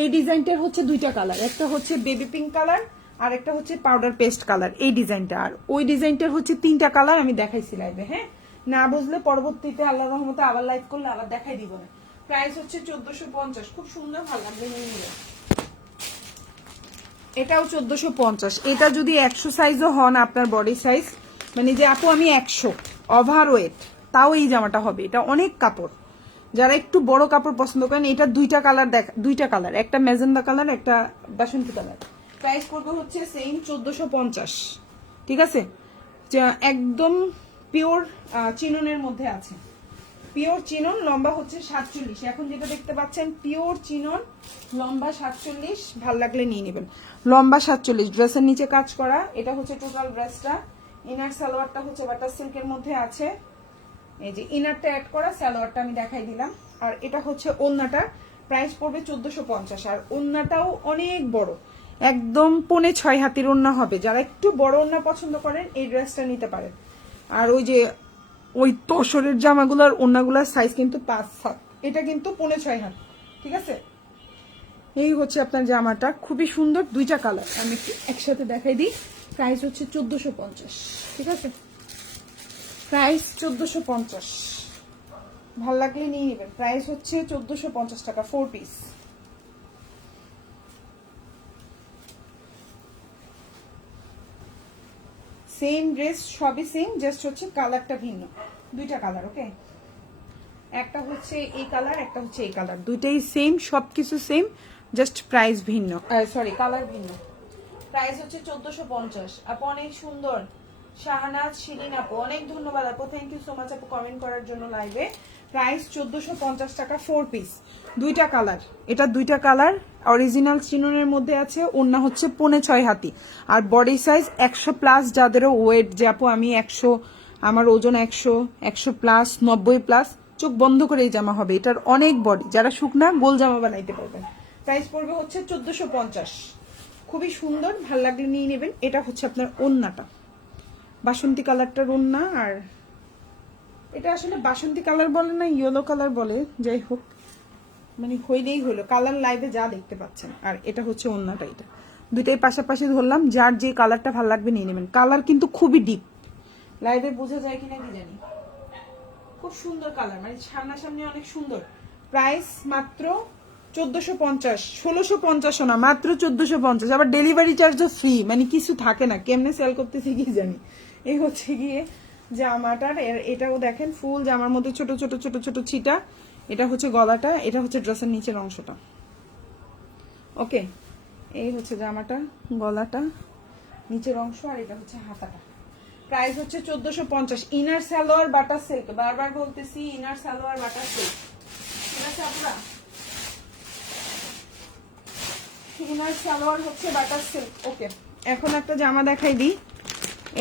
এই ডিজাইনটার হচ্ছে 2টা কালার, একটা হচ্ছে বেবি পিঙ্ক কালার আর একটা হচ্ছে পাউডার পেস্ট কালার, এই ডিজাইনটা। আর ওই ডিজাইনটার হচ্ছে 3টা কালার, আমি দেখাইছি লাইভে, হ্যাঁ, না বুঝলে পরবর্তীতে আল্লাহ রহমতে আবার লাইভ করলে আবার দেখাই দিব না। প্রাইস হচ্ছে 1450, খুব সুন্দর, ভালো লাগবে নিয়ে নিবে। এটাও 1450। এটা যদি 100 সাইজও হন আপনার বডি সাইজ, মানে যে আপু আমি 100 ওভার ওয়েট, তাও এই জামাটা হবে। এটা অনেক কাপড়, যারা একটু বড় কাপড় পছন্দ করেন, এটা 2টা কালার, 2টা কালার, একটা ম্যাজেন্ডা কালার, একটা বাসন্তী কালার। প্রাইস পড়বে হচ্ছে সেম 1450, ঠিক আছে। একদম পিওর চিননের মধ্যে আছে, পিওর চিনন, লম্বা হচ্ছে 47। এখন যেটা দেখতে পাচ্ছেন পিওর চিনন, লম্বা 47, ভাল লাগলে নিয়ে নেবেন। লম্বা 47, ড্রেসের নিচে কাজ করা, এটা হচ্ছে টোটাল ড্রেসটা। ইনার সালোয়ারটা হচ্ছে বাটার সিল্কের মধ্যে আছে, এই যে ইনারটা অ্যাড করা, সালোয়ারটা আমি দেখাই দিলাম। আর এটা হচ্ছে ওন্নাটা, প্রাইস পড়বে 1450। আর ওন্নাটাও অনেক বড়, একদম 5.5 হাতের ওন্না হবে। যারা একটু বড় ওন্না পছন্দ করেন এই ড্রেসটা নিতে পারেন। আর ওই যে ওই তসরের জামাগুলোর ওন্নাগুলার সাইজ কিন্তু 5 হাত, এটা কিন্তু 5.5 হাত, ঠিক আছে। এই হচ্ছে আপনার জামাটা, খুবই সুন্দর, 2টা কালার, আমি একটু একসাথে দেখাই দিই। প্রাইস হচ্ছে 1450, ঠিক আছে, প্রাইস 1450, ভাল লাগলে নিয়ে নেবেন। প্রাইস হচ্ছে 1450 টাকা, 4 পিস। সেম ড্রেস, সবই সেম, জাস্ট হচ্ছে কালারটা ভিন্ন, 2টা কালার, ওকে। একটা হচ্ছে এই কালার, একটা হচ্ছে এই কালার, দুইটাই সেম, সবকিছু সেম, জাস্ট প্রাইস ভিন্ন, সরি কালার ভিন্ন। প্রাইস হচ্ছে 1450। আপু অনেক সুন্দর, শাহনাজ শিরিন আপু অনেক ধন্যবাদ আপু, থ্যাংক ইউ সো মাচ আপু কমেন্ট করার জন্য লাইভে। প্রাইস 1450 টাকা 4 পিস, দুইটা কালার, এটা দুইটা কালার অরিজিনাল চিননের মধ্যে আছে। ওড়না হচ্ছে 5.5 হাতি আর বডি সাইজ 100 প্লাস, যাদেরও ওয়েট যে আপু আমি 100, আমার ওজন 100 প্লাস 90 প্লাস, চোখ বন্ধ করে এই জামা হবে। এটার অনেক বডি, যারা শুকনা গোল জামা বানাইতে পারবেন। প্রাইস পড়বে হচ্ছে 1450, খুবই সুন্দর, ভাল লাগলে নিয়ে নেবেন। এটা হচ্ছে আপনার ওড়নাটা, বাসন্তী কালারটার ওড়না। আর এটা আসলে বাসন্তী কালার বলে না ইয়েলো কালার বলে, যাই হোক মানে হইলেই হলো, কালার লাইভে যা দেখতে পাচ্ছেন। আর এটা হচ্ছে ওড়নাটা, এটা দুইটাই পাশাপাশি ধরলাম, যার যে কালারটা ভালো লাগবে নিয়ে নেবেন। কালার কিন্তু খুবই ডিপ, লাইভে বোঝা যায় কিনা কি জানি, খুব সুন্দর কালার, মানে সামনাসামনি অনেক সুন্দর। প্রাইস মাত্র 1450, 1650 না, মাত্র 1450। আবার ডেলিভারি চার্জও ফ্রি, মানে কিছু থাকে না, কেমনে সেল করতেছি কি জানি। এই হচ্ছে গিয়ে জামাটার, এটাও দেখেন ফুল জামার মধ্যে ছোট ছোট ছোট ছোট ছিটা। এটা হচ্ছে গলাটা, এটা হচ্ছে ড্রেসের নিচের অংশটা। ওকে, এই হচ্ছে জামাটা, গলাটা, নিচের অংশ, আর এটা হচ্ছে হাতাটা। প্রাইস হচ্ছে 1450। ইনার সালোয়ার বাটার সিল্ক, বারবার বলতেছি ইনার সালোয়ার বাটার সিল্ক, ঠিক আছে আপনারা? ইনার সালোয়ার হচ্ছে বাটার সিল্ক। ওকে, এখন একটা জামা দেখাই দিই,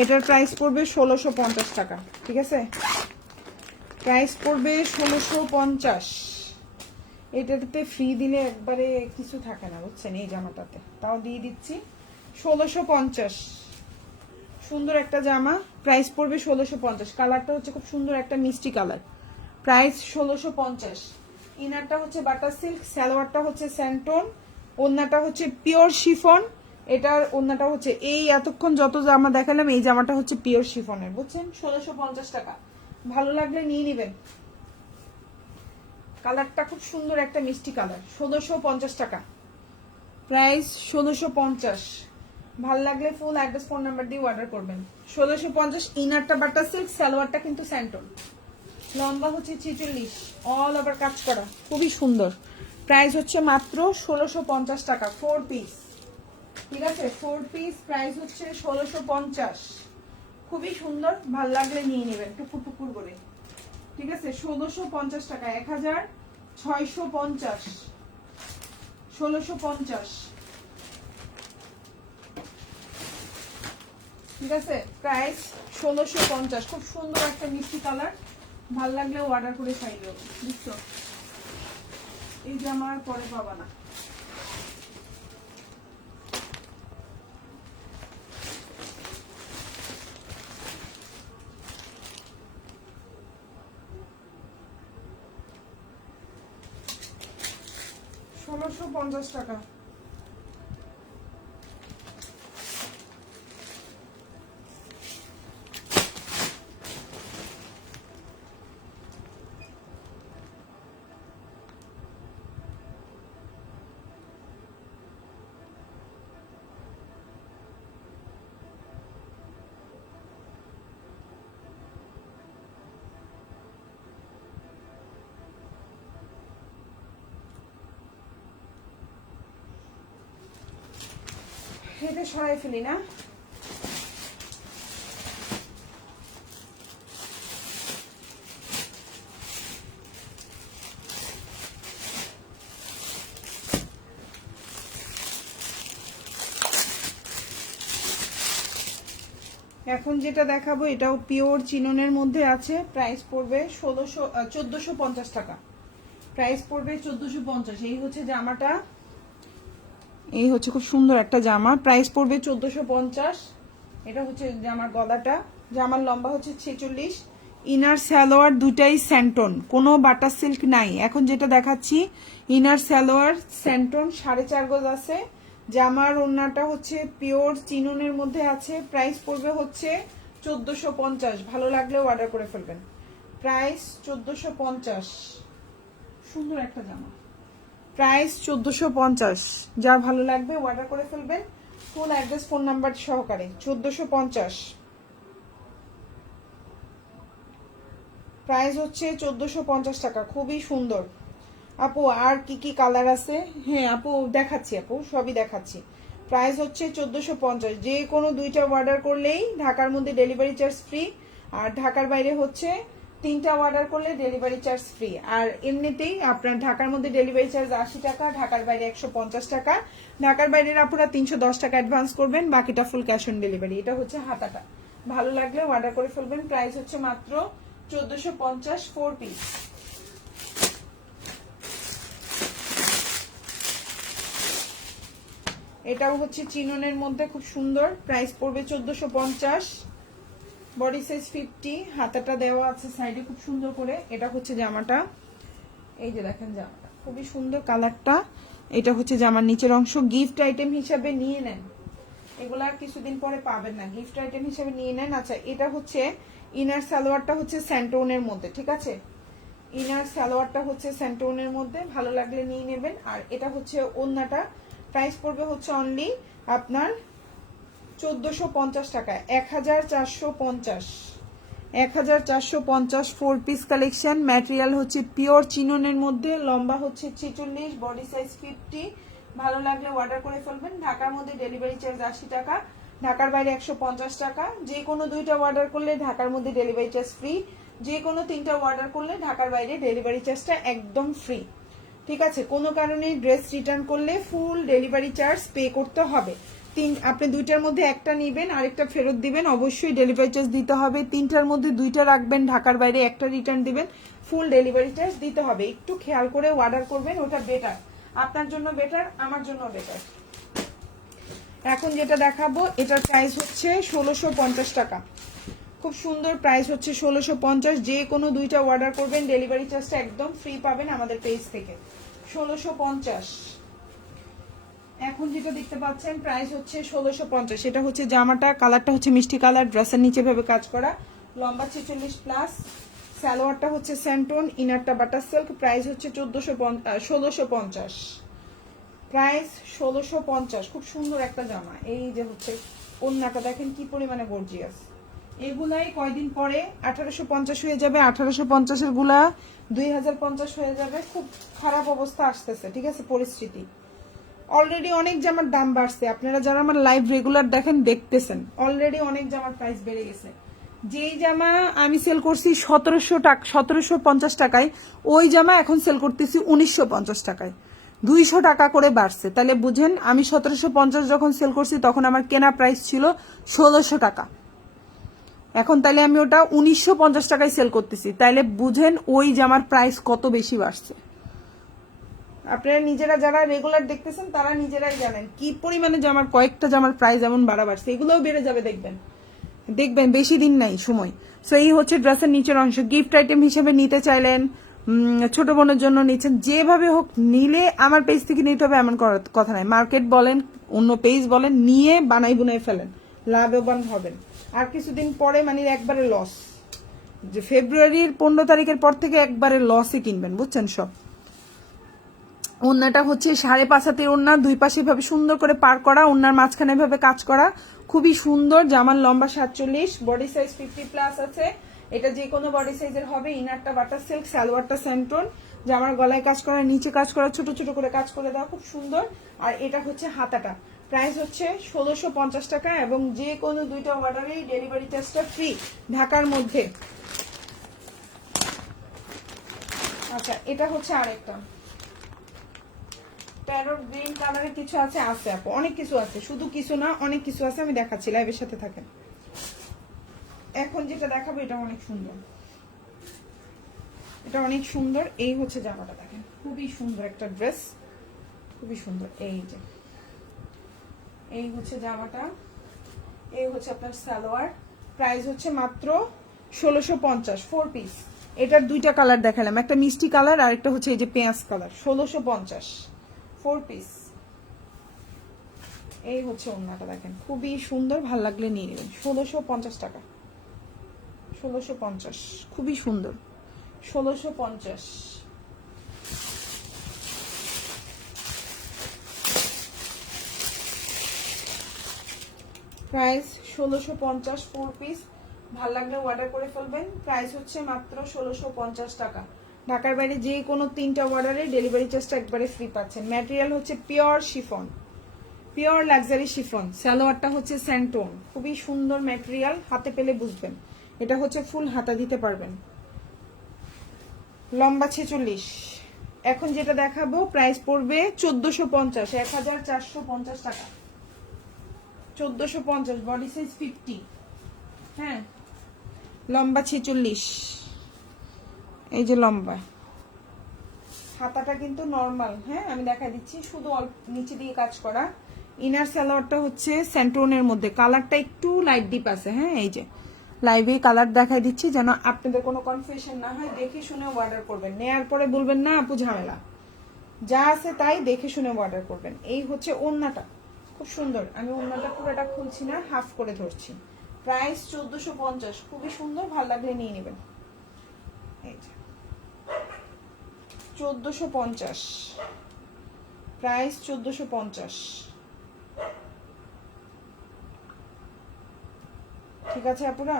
এটার প্রাইস পড়বে 1650 টাকা, ঠিক আছে? প্রাইস পড়বে 1650। এটাতে ফ্রি দিলে একবারে কিছু থাকে না বুঝছেন, এই জামাটাতে তাও দিয়ে দিচ্ছি 1650। সুন্দর একটা জামা, প্রাইস পড়বে 1650। কালারটা হচ্ছে খুব সুন্দর একটা মিষ্টি কালার, প্রাইস 1650। ইনারটা হচ্ছে বাটার সিল্ক, সালোয়ারটা হচ্ছে স্যান্টন, ওড়নাটা হচ্ছে পিওর শিফন। এটার ওড়নাটা হচ্ছে এই এতক্ষণ যত জামা দেখালাম এই জামাটা হচ্ছে পিওর শিফনের, বুঝছেন? 1650 টাকা, ভালো লাগলে নিয়ে নেবেন। কালারটা খুব সুন্দর একটা মিষ্টি কালার, 1650 টাকা প্রাইস, 1650। ভাল লাগলে ফুল অ্যাড্রেস ফোন নাম্বার দিয়ে অর্ডার করবেন। 1650। ইনারটা বাটার সিল্ক, সালোয়ারটা কিন্তু স্যান্টন, লম্বা হচ্ছে 46, অল ওভার কাজ করা, খুবই সুন্দর। প্রাইস হচ্ছে মাত্র 1650 টাকা 4 পিস, ঠিক আছে? 4 পিস, প্রাইস হচ্ছে 1650, খুবই সুন্দর, ভাল লাগলে নিয়ে নেবেন টুকুর টুকুর করে, ঠিক আছে? 1650 টাকা, 1650, 1650, ঠিক আছে? প্রাইস 1650, খুব সুন্দর একটা মিষ্টি কালার, ভাল লাগলে অর্ডার করে চাইলে বুঝছো, এই যে আমার পরে পাবা না। $1650 টাকা। এটা সরাই ফেলি না, এখন যেটা দেখাবো এটাও পিওর চিননের মধ্যে আছে, প্রাইস পড়বে 1450 টাকা, প্রাইস পড়বে 1450। এই হচ্ছে জামাটা, এই হচ্ছে খুব সুন্দর একটা জামা, প্রাইস পড়বে 1450। এটা হচ্ছে জামার গলাটা, জামার লম্বা হচ্ছে 46, ইনার সালোয়ার দুটাই স্যান্টন, কোনো বাটার সিল্ক নাই। এখন যেটা দেখাচ্ছি ইনার সালোয়ার স্যান্টন, 4.5 গজ আছে। জামার ওড়নাটা হচ্ছে পিওর চিননের মধ্যে আছে, প্রাইস পড়বে হচ্ছে 1450। ভালো লাগলেও অর্ডার করে ফেলবেন, প্রাইস 1450, সুন্দর একটা জামা, প্রাইস 1450। যার ভালো লাগবে অর্ডার করে ফেলবেন ফুল অ্যাড্রেস ফোন নাম্বার সহকারে। 1450 প্রাইস হচ্ছে 1450 টাকা, খুবই সুন্দর। আপু আর কি কি কালার আছে? হ্যাঁ আপু দেখাচ্ছি, আপু সবই দেখাচ্ছি। প্রাইস হচ্ছে 1450, যে কোনো দুইটা অর্ডার করলেই ঢাকার মধ্যে ডেলিভারি চার্জ ফ্রি, আর ঢাকার বাইরে হচ্ছে তিনটা অর্ডার করলে ডেলিভারি চার্জ ফ্রি। আর এমনিতেই আপনার ঢাকার মধ্যে ডেলিভারি চার্জ 80 টাকা, ঢাকার বাইরে 150 টাকা। ঢাকার বাইরের আপনারা 310 টাকা অ্যাডভান্স করবেন, বাকিটা ফুল ক্যাশ অন ডেলিভারি। এটা হচ্ছে হাতাটা, ভালো লাগলে অর্ডার করে ফেলবেন। প্রাইস হচ্ছে মাত্র 1450 4 পিস। এটাও হচ্ছে চিননের মধ্যে খুব সুন্দর, প্রাইস পড়বে 1450, বডি সাইজ 50, হাতাটা দেওয়া আছে সাইডে খুব সুন্দর করে। এটা হচ্ছে জামাটা, এই যে দেখেন জামাটা খুবই সুন্দর কালারটা। এটা হচ্ছে জামার নিচের অংশ, গিফট আইটেম হিসাবে নিয়ে নেন, এগুলা কিছুদিন পরে পাবেন না, গিফট আইটেম হিসাবে নিয়ে নেন। আচ্ছা, এটা হচ্ছে ইনার সালোয়ারটা হচ্ছে স্যান্টোনের মধ্যে, ঠিক আছে, ইনার সালোয়ারটা হচ্ছে স্যান্টোনের মধ্যে, ভালো লাগলে নিয়ে নেবেন। আর এটা হচ্ছে ওড়নাটা, প্রাইস পড়বে হচ্ছে অনলি আপনার 1450 টাকা, 1450, 1450 4 পিস কালেকশন। ম্যাটেরিয়াল হচ্ছে পিওর চিননের মধ্যে, লম্বা হচ্ছে 46, বডি সাইজ 50, ভালো লাগলে অর্ডার করে ফেলবেন। ঢাকার মধ্যে ডেলিভারি চার্জ 80 টাকা, ঢাকার বাইরে 150 টাকা। যে কোনো দুইটা অর্ডার করলে ঢাকার মধ্যে ডেলিভারি চার্জ ফ্রি, যে কোনো তিনটা অর্ডার করলে ঢাকার বাইরে ডেলিভারি চার্জটা একদম ফ্রি, ঠিক আছে। কোনো কারণে ড্রেস রিটার্ন করলে ফুল ডেলিভারি চার্জ পে করতে হবে। আপনি দুইটার মধ্যে একটা নিবেন, আরেকটা ফেরত দিবেন, অবশ্যই ডেলিভারি চার্জ দিতে হবে। তিনটার মধ্যে দুইটা রাখবেন, ঢাকার বাইরে একটা রিটার্ন দিবেন, ফুল ডেলিভারি চার্জ দিতে হবে। একটু খেয়াল করে অর্ডার করবেন, ওটা বেটার, আপনার জন্য বেটার, আমার জন্য বেটার। এখন যেটা দেখাবো এটার প্রাইস হচ্ছে 1650 টাকা, খুব সুন্দর প্রাইস হচ্ছে 1650। যে কোনো দুইটা অর্ডার করবেন ডেলিভারি চার্জটা একদম ফ্রি পাবেন আমাদের পেজ থেকে, 1650। এখন যেটা দেখতে পাচ্ছেন প্রাইস হচ্ছে 1650। এটা হচ্ছে জামাটা, কালারটা হচ্ছে মিষ্টি কালার, ড্রেসের নিচে ভাবে কাজ করা, লম্বা 46 প্লাস, সালোয়ারটা হচ্ছে স্যান্টোন, ইনারটা বাটার সিল্ক, প্রাইস হচ্ছে 1650, প্রাইস 1650। খুব সুন্দর একটা জামা। এই যে হচ্ছে ওড়নাটা দেখেন কি পরিমাণে গর্জিয়াস। এগুলাই কয়দিন পরে 1850 হয়ে যাবে, 1850 গুলা 2050 হয়ে যাবে। খুব খারাপ অবস্থা আসতেছে, ঠিক আছে, পরিস্থিতি। অলরেডি অনেক জামার দাম বাড়ছে, আপনারা যারা আমার লাইভ রেগুলার দেখেন দেখতেছেন, অলরেডি অনেক জামার প্রাইস বেড়ে গেছে। যেই জামা আমি সেল করছি 1750 টাকায়, ওই জামা এখন সেল করতেছি 1950 টাকায়, 200 টাকা করে বাড়ছে। তাহলে বুঝেন, আমি 1750 যখন সেল করছি তখন আমার কেনা প্রাইস ছিল 1600 টাকা, এখন তাইলে আমি ওটা 1950 টাকায় সেল করতেছি। তাইলে বুঝেন ওই জামার প্রাইস কত বেশি বাড়ছে। আপনারা নিজেরা যারা রেগুলার দেখতেছেন তারা নিজেরাই জানেন কি পরিমাণে জামার, কয়েকটা জামার প্রাইস এমন বাড়ছে, এগুলোও বেড়ে যাবে, দেখবেন দেখবেন, বেশি দিন নাই সময়। সো এই হচ্ছে ড্রেসের নিচের অংশ। গিফট আইটেম হিসেবে নিতে চাইলেন, ছোট বোনের জন্য নিচ্ছেন, যেভাবে হোক নিলে আমার পেজ থেকে নিতে হবে এমন কথা নাই। মার্কেট বলেন, অন্য পেজ বলেন, নিয়ে বানাই বুনাই ফেলেন, লাভবান হবেন। আর কিছুদিন পরে মানে একবারে লস, যে ফেব্রুয়ারির 15 তারিখের পর থেকে একবারে লসে কিনবেন, বুঝছেন সব। ওড়নাটা হচ্ছে 5.5 হাতের ওড়না, দুই পাশে ভাবে সুন্দর করে পার করা, ওড়নার মাঝখানে ভাবে কাজ করা, খুবই সুন্দর। জামার লম্বা 47, বডি সাইজ 50 প্লাস আছে। এটা যে কোনো বডি সাইজের হবে। ইনারটা বাটার সিল্ক, সালোয়ারটা স্যান্টোন, জামার গলায় কাজ করা, নিচে কাজ করা, ছোট ছোট করে কাজ করে দেওয়া, খুব সুন্দর। আর এটা হচ্ছে হাতাটা, প্রাইস হচ্ছে 1650 টাকা, এবং যে কোনো দুইটা অর্ডারেই ডেলিভারি চার্জটা ফ্রি ঢাকার মধ্যে। আচ্ছা, এটা হচ্ছে আরেকটা প্যারট গ্রিন কালারের কিছু আছে আপু, অনেক কিছু আছে, শুধু কিছু না অনেক কিছু আছে, আমি দেখাচ্ছি, লাইভের সাথে থাকেন। এখন যেটা দেখাবো এটা অনেক সুন্দর, এটা অনেক সুন্দর। এই হচ্ছে জামাটা দেখেন, খুবই সুন্দর একটা ড্রেস, খুবই সুন্দর। এই যে এই হচ্ছে জামাটা, এই হচ্ছে আপনার সালোয়ার, প্রাইস হচ্ছে মাত্র 1650 4 পিস। এটার দুইটা কালার দেখালাম, একটা মিষ্টি কালার আর একটা হচ্ছে এই যে পেঁয়াজ কালার, 1650 4 পিস। এই হচ্ছে ওড়নাটা দেখেন, খুবই সুন্দর, ভাল লাগলে নিয়ে নেবেন, 1650 টাকা, 1650, খুবই সুন্দর, 1650। প্রাইস 1650 4 পিস, ভাল লাগলে অর্ডার করে ফেলবেন। প্রাইস হচ্ছে মাত্র 1650 টাকা। ঢাকার বাইরে যে কোনো তিনটা অর্ডারে ডেলিভারি চার্জটা একবারে ফ্রি পাচ্ছেন। ম্যাটেরিয়াল হচ্ছে pure chiffon, pure luxury chiffon. সালোয়ারটা হচ্ছে স্যান্টোন, খুবই সুন্দর ম্যাটেরিয়াল, হাতে পেলে বুঝবেন। এটা হচ্ছে ফুল হাতা দিতে পারবেন, লম্বা 46। এখন যেটা দেখাবো প্রাইস পড়বে 1450, 1450 টাকা। 1450, বডি সাইজ 50। হ্যাঁ, লম্বা 46, এই যে লম্বা। হাতাটা কিন্তু নর্মাল, হ্যাঁ আমি দেখা দিচ্ছি, শুধু নিচে দিয়ে কাজ করা। ইনার সালোয়ারটা হচ্ছে স্যান্টোনের মধ্যে, কালারটা একটু লাইট ডিপ আছে। হ্যাঁ, এই যে লাইভে কালার দেখাই দিচ্ছি যেন আপনাদের কোনো কনফিউশন না হয়। দেখে শুনে অর্ডার করবেন, নেয়ার পরে বলবেন না আপু ঝামেলা। যা আছে তাই দেখে শুনে অর্ডার করবেন। এই হচ্ছে ওড়নাটা, খুব সুন্দর। আমি ওড়নাটা পুরোটা খুলছি না, হাফ করে ধরছি। প্রাইস 1450, খুবই সুন্দর, ভালো লাগলে নিয়ে নেবেন। এই যে 1450, প্রাইস 1450। ঠিক আছে আপুরা?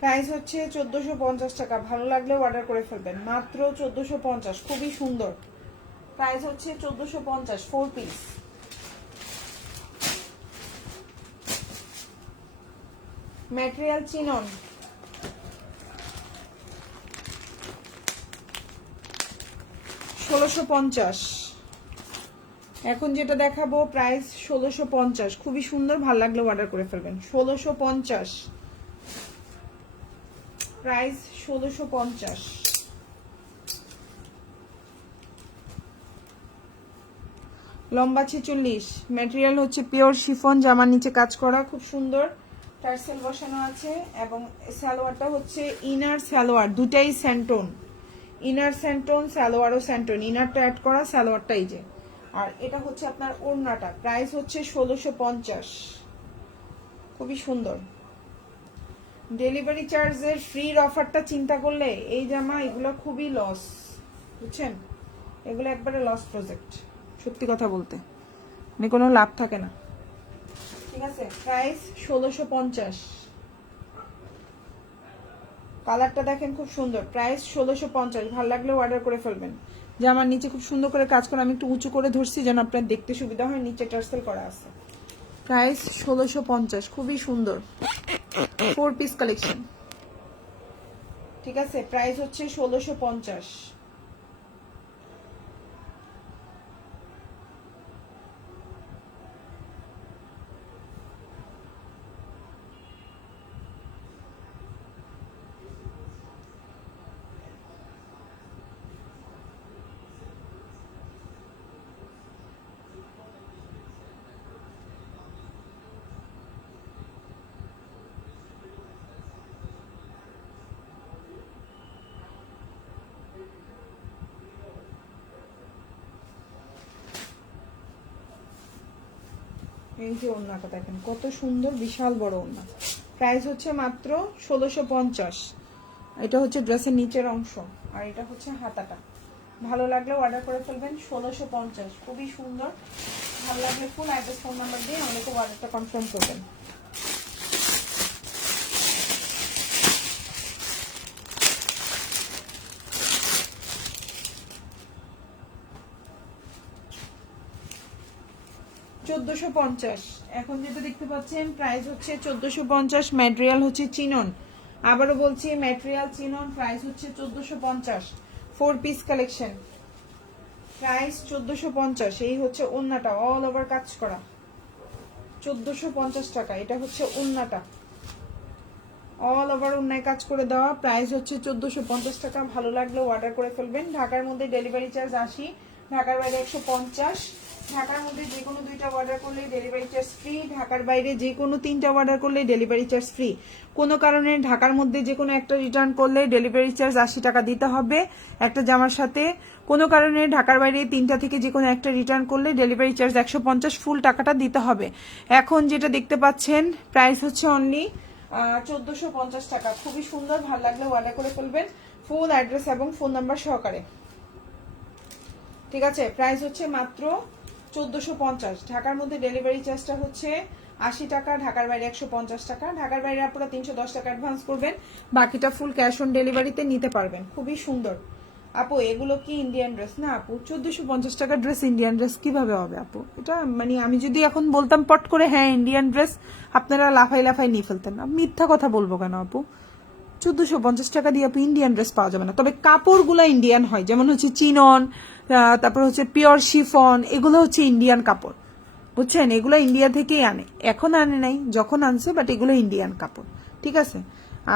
প্রাইস হচ্ছে 1450 টাকা। ভালো লাগলে অর্ডার করে ফেলবেন, মাত্র 1450, খুবই সুন্দর। প্রাইস হচ্ছে 1450, 4 পিস। Material chinon, $1650। এখন যেটা দেখাবো প্রাইস 1650, খুবই সুন্দর, ভালো লাগলে অর্ডার করে ফেলবেন। 1650, প্রাইস 1650। লম্বা 46, ম্যাটেরিয়াল হচ্ছে পিওর শিফন, জামার নিচে কাজ করা, খুব সুন্দর। টার্সেল বসানো আছে এবং সালোয়ারটা হচ্ছে ইনার সালোয়ার, দুটাই স্যান্টোন। ইনার স্যান্টোন, সালোয়ারও স্যান্টোন, ইনারটা অ্যাড করা, সালোয়ারটা এই যে। আর এটা হচ্ছে আপনার ওড়নাটা। প্রাইস হচ্ছে 1650, খুবই সুন্দর। ডেলিভারি চার্জের ফ্রির অফারটা চিন্তা করলে এই জামা এগুলো খুবই লস, বুঝছেন? এগুলো একবারে লস প্রজেক্ট, সত্যি কথা বলতে, মানে কোনো লাভ থাকে না। ঠিক আছে, প্রাইস 1650। কালারটা দেখেন খুব সুন্দর, প্রাইস 1650। ভালো লাগলে অর্ডার করে ফেলবেন। জামার নিচে খুব সুন্দর করে কাজ করা, আমি একটু উঁচু করে ধরছি যেন আপনার দেখতে সুবিধা হয়, নিচে টার্সেল করা আছে। প্রাইস 1650, খুবই সুন্দর, 4 পিস কালেকশন। ঠিক আছে, প্রাইস হচ্ছে 1650। এই যে ওড়নাটা দেখেন কত সুন্দর, বিশাল বড় ওড়না। প্রাইস হচ্ছে মাত্র 1650। এটা হচ্ছে ড্রেসের নিচের অংশ, আর এটা হচ্ছে হাতাটা। ভালো লাগলে অর্ডার করে ফেলবেন, 1650, খুবই সুন্দর। ভালো লাগলে ফুল অ্যাড্রেস, ফোন নাম্বার দিয়ে আমাদেরকে অর্ডারটা কনফার্ম করবেন। $1450। এখন যেটা দেখতে পাচ্ছেন প্রাইস হচ্ছে 1450, ম্যাটেরিয়াল হচ্ছে চিনন। আবারও বলছি, ম্যাটেরিয়াল চিনন, প্রাইস হচ্ছে 1450, 4 পিস কালেকশন। প্রাইস 1450। এই হচ্ছে ওড়নাটা, অল ওভার কাজ করা, 1450 টাকা। এটা হচ্ছে ওড়নাটা, অল ওভার ওড়নায় কাজ করে দেওয়া। প্রাইস হচ্ছে 1450 টাকা। ভালো লাগলেও অর্ডার করে ফেলবেন। ঢাকার মধ্যে ডেলিভারি চার্জ 80, ঢাকার বাইরে 150। ঢাকার মধ্যে যে কোনো 2টা অর্ডার করলে ডেলিভারি চার্জ ফ্রি, ঢাকার বাইরে যে কোনো 3টা অর্ডার করলে ডেলিভারি চার্জ ফ্রি। কোনো কারণে ঢাকার মধ্যে যে কোনো একটা রিটার্ন করলে ডেলিভারি চার্জ 80 টাকা দিতে হবে একটা জামার সাথে। কোনো কারণে ঢাকার বাইরে 3টা থেকে যে কোনো একটা রিটার্ন করলে ডেলিভারি চার্জ 150, ফুল টাকাটা দিতে হবে। এখন যেটা দেখতে পাচ্ছেন প্রাইস হচ্ছে অনলি 1450 টাকা। খুবই সুন্দর, ভালো লাগলে অর্ডার করে ফেলবেন ফুল অ্যাড্রেস এবং ফোন নাম্বার সহকারে। ঠিক আছে, প্রাইস হচ্ছে মাত্র 1450। ঢাকার মধ্যে ডেলিভারি চার্জটা হচ্ছে 80 টাকা, ঢাকার বাইরে 150 টাকা। ঢাকার বাইরে আপনারা 310 টাকা অ্যাডভান্স করবেন, বাকিটা ফুল ক্যাশ অন ডেলিভারিতে নিতে পারবেন। খুবই সুন্দর আপু, এগুলো কি ইন্ডিয়ান ড্রেস? না আপু, 1450 টাকা ড্রেস ইন্ডিয়ান ড্রেস কিভাবে হবে আপু? এটা মানে আমি যদি এখন বলতাম পট করে হ্যাঁ ইন্ডিয়ান ড্রেস, আপনারা লাফাই লাফাই নিয়ে ফেলতেন। মিথ্যা কথা বলবো কেন আপু? 1450 টাকা দিয়ে আপু ইন্ডিয়ান ড্রেস পাওয়া যাবে না, তবে কাপড়গুলো ইন্ডিয়ান হয়, যেমন হচ্ছে চিনন, তারপর হচ্ছে পিওর শিফন, এগুলো হচ্ছে ইন্ডিয়ান কাপড়, বুঝছেন? এগুলো ইন্ডিয়া থেকেই আনে, এখন আনে নাই, যখন আনছে, বাট এগুলো ইন্ডিয়ান কাপড়। ঠিক আছে,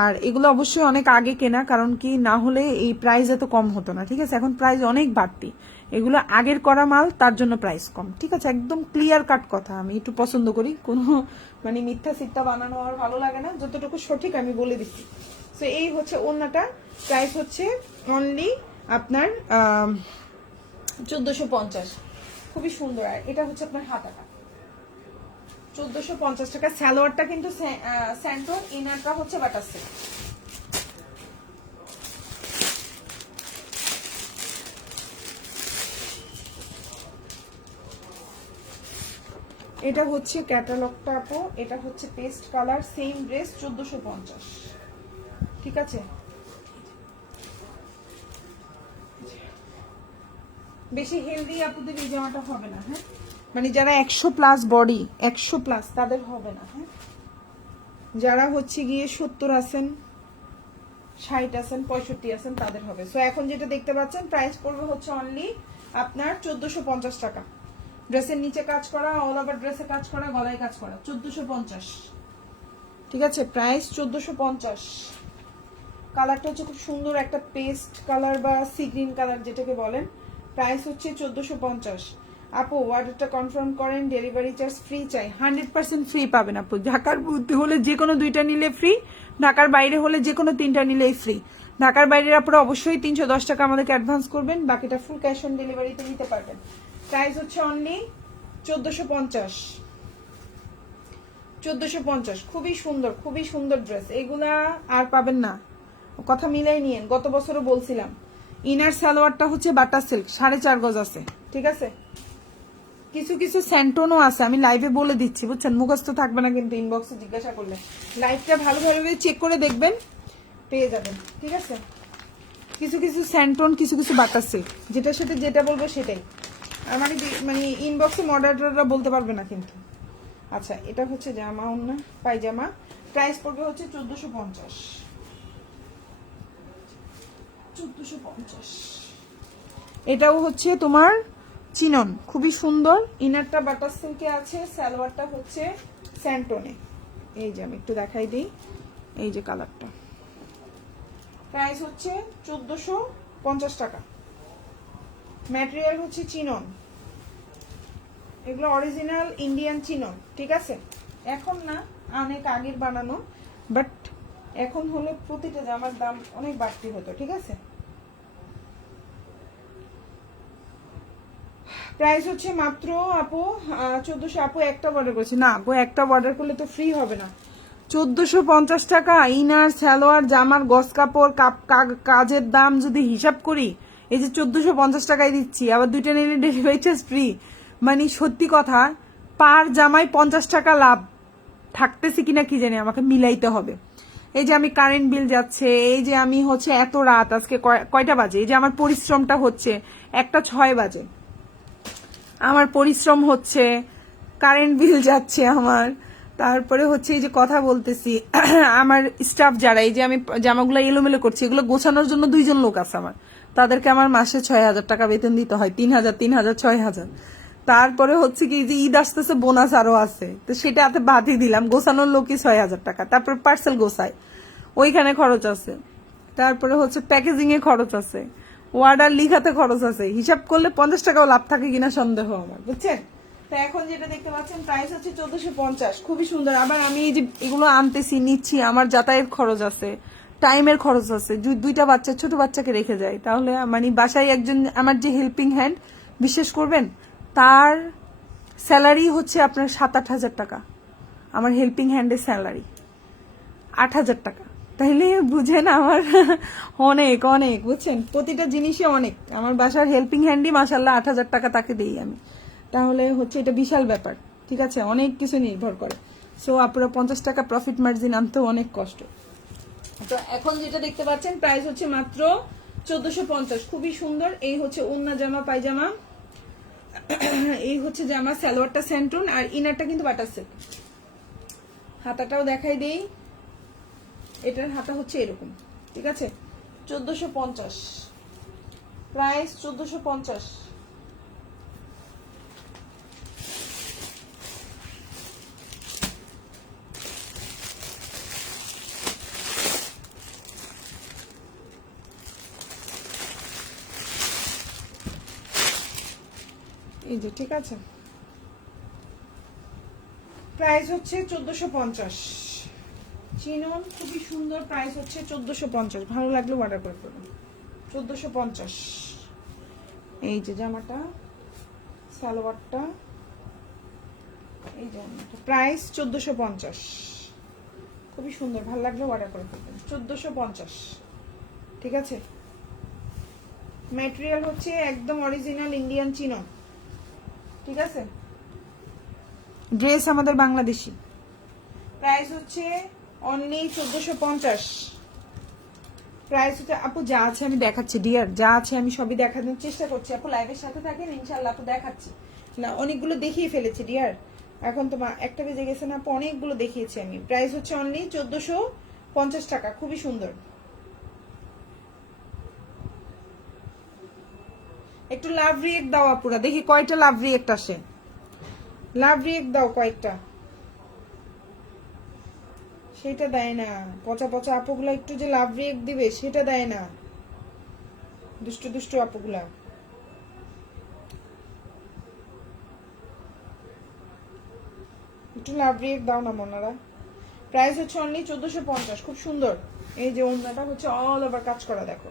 আর এগুলো অবশ্যই অনেক আগে কেনা, কারণ কি না হলে এই প্রাইস এত কম হতো না। ঠিক আছে, এখন প্রাইস অনেক বাড়তি, এগুলো আগের করা মাল, তার জন্য প্রাইস কম। ঠিক আছে, একদম ক্লিয়ার কাট কথা, আমি একটু পছন্দ করি, কোনো মানে মিথ্যা সিদ্ধা বানানো আমার ভালো লাগে না, যতটুকু সঠিক আমি বলে দিচ্ছি। তো এই হচ্ছে ওড়নাটা, প্রাইস হচ্ছে অনলি আপনার 1450। খুবই সুন্দর। আর এটা হচ্ছে আপনার হাতাটা 1450 টাকা। সালোয়ারটা কিন্তু স্যান্টোর, ইনারটা হচ্ছে বাটার সিল্ক। এটা হচ্ছে ক্যাটালগটা আপু, এটা হচ্ছে পেস্ট কালার, সেম ড্রেস 1450। ঠিক আছে, বেশি হেলদি আপুদের এই জামাটা হবে না, হ্যাঁ, মানে যারা 100+ বডি, 100+ তাদের হবে না, হ্যাঁ, যারা হচ্ছে গিয়ে 70 আছেন, 60 আছেন, 65 আছেন, তাদের হবে। সো এখন যেটা দেখতে পাচ্ছেন প্রাইস পড়বে হচ্ছে অনলি আপনার 1450 টাকা। ড্রেসের নিচে কাজ করা, অল ওভার ড্রেসে কাজ করা, গলায় কাজ করা, 1450। ঠিক আছে, প্রাইস 1450। কালারটা হচ্ছে খুব সুন্দর একটা পেস্ট কালার বা সি গ্রিন কালার যেটাকে বলেন। প্রাইস হচ্ছে 1450। আপু অর্ডারটা কনফার্ম করেন, ডেলিভারি চার্জ ফ্রি চাই। 100% ফ্রি পাবেন আপু। ঢাকার মধ্যে হলে যে কোনো 2টা নিলে ফ্রি, ঢাকার বাইরে হলে যে কোনো 3টা নিলেই ফ্রি। ঢাকার বাইরের আপনারা অবশ্যই 310 টাকা আমাদেরকে অ্যাডভান্স করবেন, বাকিটা ফুল ক্যাশ অন ডেলিভারিতে নিতে পারবেন। প্রাইস হচ্ছে অনলি 1450। 1450। খুবই সুন্দর, খুবই সুন্দর ড্রেস, এগুলা আর পাবেন না, কথা মিলাই নিয়েন। গত বছরও বলছিলাম ইনার সালোয়ারটা হচ্ছে বাটার সিল্ক, 4.5 গজ আছে। ঠিক আছে, কিছু কিছু স্যান্টনও আছে, আমি লাইভে বলে দিচ্ছি, বুঝছেন? মুখস্থ থাকবে না কিন্তু, ইনবক্সে জিজ্ঞাসা করলে। লাইভটা ভালোভাবে চেক করে দেখবেন, পেয়ে যাবেন। ঠিক আছে, কিছু কিছু স্যান্টন, কিছু কিছু বাটার সিল্ক, যেটার সাথে যেটা বলবো সেটাই। আর মানে ইনবক্সে মডারেটররা বলতে পারবে না কিন্তু। আচ্ছা, এটা হচ্ছে জামা, না পায়জামা, প্রাইস পড়বে হচ্ছে 1450। 1450। এটাও হচ্ছে তোমার চিনন, খুবই সুন্দর। ইনারটা বাটার সিল্কে আছে, সালোয়ারটা হচ্ছে স্যান্টনে। এই যে আমি একটু দেখাই দিই, এই যে কালারটা। প্রাইস হচ্ছে 1450 টাকা। ম্যাটেরিয়াল হচ্ছে চিনন, এগুলো অরিজিনাল ইন্ডিয়ান চিনন। ঠিক আছে, এখন না, অনেক আগের বানানো, বাট এখন হলো প্রতিটা জামার দাম অনেক বাড়তি হতো। ঠিক আছে, প্রাইস হচ্ছে মাত্র আপু 1400। আপু একটা অর্ডার করেছি না আপু, একটা অর্ডার করলে তো ফ্রি হবে না। 1450 টাকা ইনার সালোয়ার জামার গস কাপড় কাজের দাম যদি হিসাব করি, এই যে 1450 টাকায় দিচ্ছি, আবার 2টা নিলে ডেলিভারি চার্জ ফ্রি, মানে সত্যি কথা পার জামাই 50 টাকা লাভ থাকতেছে কিনা কি জানি, আমাকে মিলাইতে হবে। এই যে আমি কারেন্ট বিল যাচ্ছে, এই যে আমি হচ্ছে এত রাত, আজকে কয়টা বাজে, এই যে আমার পরিশ্রমটা হচ্ছে 1টা 6 বাজে, আমার পরিশ্রম হচ্ছে, কারেন্ট বিল যাচ্ছে আমার, তারপরে হচ্ছে এই যে কথা বলতেছি, আমার স্টাফ যারা, এই যে আমি জামাগুলো এলোমেলো করছি, এগুলো গোছানোর জন্য 2জন লোক আছে আমার, তাদেরকে আমার মাসে 6000 টাকা বেতন দিতে হয়, 3000 3000 6000। তারপরে হচ্ছে কি যে ঈদ আসতেছে, বোনাস আরো আছে, তো সেটা হাতে বাদই দিলাম, গোছানোর লোকই 6000 টাকা। তারপরে পার্সেল গোছায়, ওইখানে খরচ আছে, তারপরে হচ্ছে প্যাকেজিং এ খরচ আছে, অর্ডার লিখাতে খরচ আছে, হিসাব করলে 50 টাকাও লাভ থাকে কিনা সন্দেহ আমার, বুঝছেন? তো এখন যেটা দেখতে পাচ্ছেন প্রাইস হচ্ছে 1450। খুবই সুন্দর। আবার আমি এই যে এগুলো আনতেছি নিচ্ছি, আমার যাতায়াত খরচ আছে, টাইমের খরচ আছে, 2টা বাচ্চা, ছোট বাচ্চাকে রেখে যায়, তাহলে মানে বাসায় একজন আমার যে হেল্পিং হ্যান্ড, বিশ্বাস করবেন তার স্যালারি হচ্ছে আপনার 7-8 হাজার টাকা, আমার হেল্পিং হ্যান্ডের স্যালারি। 8,000 টাকা। তাইলে বুঝেন আমার অনেক অনেক, বুঝছেন, প্রতিটা জিনিসই অনেক। আমার বাসার হেল্পিং হ্যান্ডই মাসাল্লাহ 8,000 টাকা তাকে দিই আমি, তাহলে হচ্ছে এটা বিশাল ব্যাপার। ঠিক আছে, অনেক কিছু নির্ভর করে। সো আপনারা 50 টাকা প্রফিট মার্জিন আনতেও অনেক কষ্ট। তো এখন যেটা দেখতে পাচ্ছেন প্রাইস হচ্ছে মাত্র 1450। খুবই সুন্দর। এই হচ্ছে ওন্না জামা পায়জামা, এই হচ্ছে জামা, সালোয়ারটা সেন্টুন আর ইনারটা কিন্তু বাটার সিল্ক। হাতাটাও দেখাই দেই, এটার হাতা হচ্ছে এরকম। ঠিক আছে, 1450 প্রাইস, 1450। এই যে, ঠিক আছে, প্রাইস হচ্ছে 1450। চিনন, খুবই সুন্দর। প্রাইস হচ্ছে 1450। ভালো লাগলে অর্ডার করে ফেলুন। 1450। এই যে জামাটা, সালোয়ারটা, এই জামাটা, প্রাইস 1450। খুবই সুন্দর, ভালো লাগলে অর্ডার করে ফেলবেন। 1450। ঠিক আছে, ম্যাটেরিয়াল হচ্ছে একদম অরিজিনাল ইন্ডিয়ান চিনন। ঠিক আছে, ড্রেস আমাদের বাংলাদেশি। প্রাইস হচ্ছে অনলি 1450। প্রাইস হচ্ছে, আপু যা আছে আমি দেখাচ্ছি ডিয়ার, যা আছে আমি সবই দেখানোর চেষ্টা করছি। আপু লাইভের সাথে থাকেন, ইনশাআল্লাহ আপু দেখাচ্ছি। না, অনেকগুলো দেখিয়ে ফেলেছি ডিয়ার, এখন তো একটা বেজে গেছে না আপু, অনেকগুলো দেখিয়েছি আমি। প্রাইস হচ্ছে অনলি 1450 টাকা। খুবই সুন্দর। একটু লাভ রিয়েক্ট দাও আপুরা, দেখি কয়টা লাভ রিয়েক্ট আসে। লাভ রিয়েক্ট দাও কয়েকটা। সেটা দেয় না, পচা পচা আপুগুলা একটু যে লাভ রিয়েক্ট দিবে সেটা দেয় না, দুষ্টু দুষ্টু আপুগুলা। একটু লাভ রিয়েক্ট দাও না মনারা। প্রাইস হচ্ছে অনলি 1450। খুব সুন্দর। এই যে ওড়নাটা হচ্ছে অল ওভার কাজ করা, দেখো।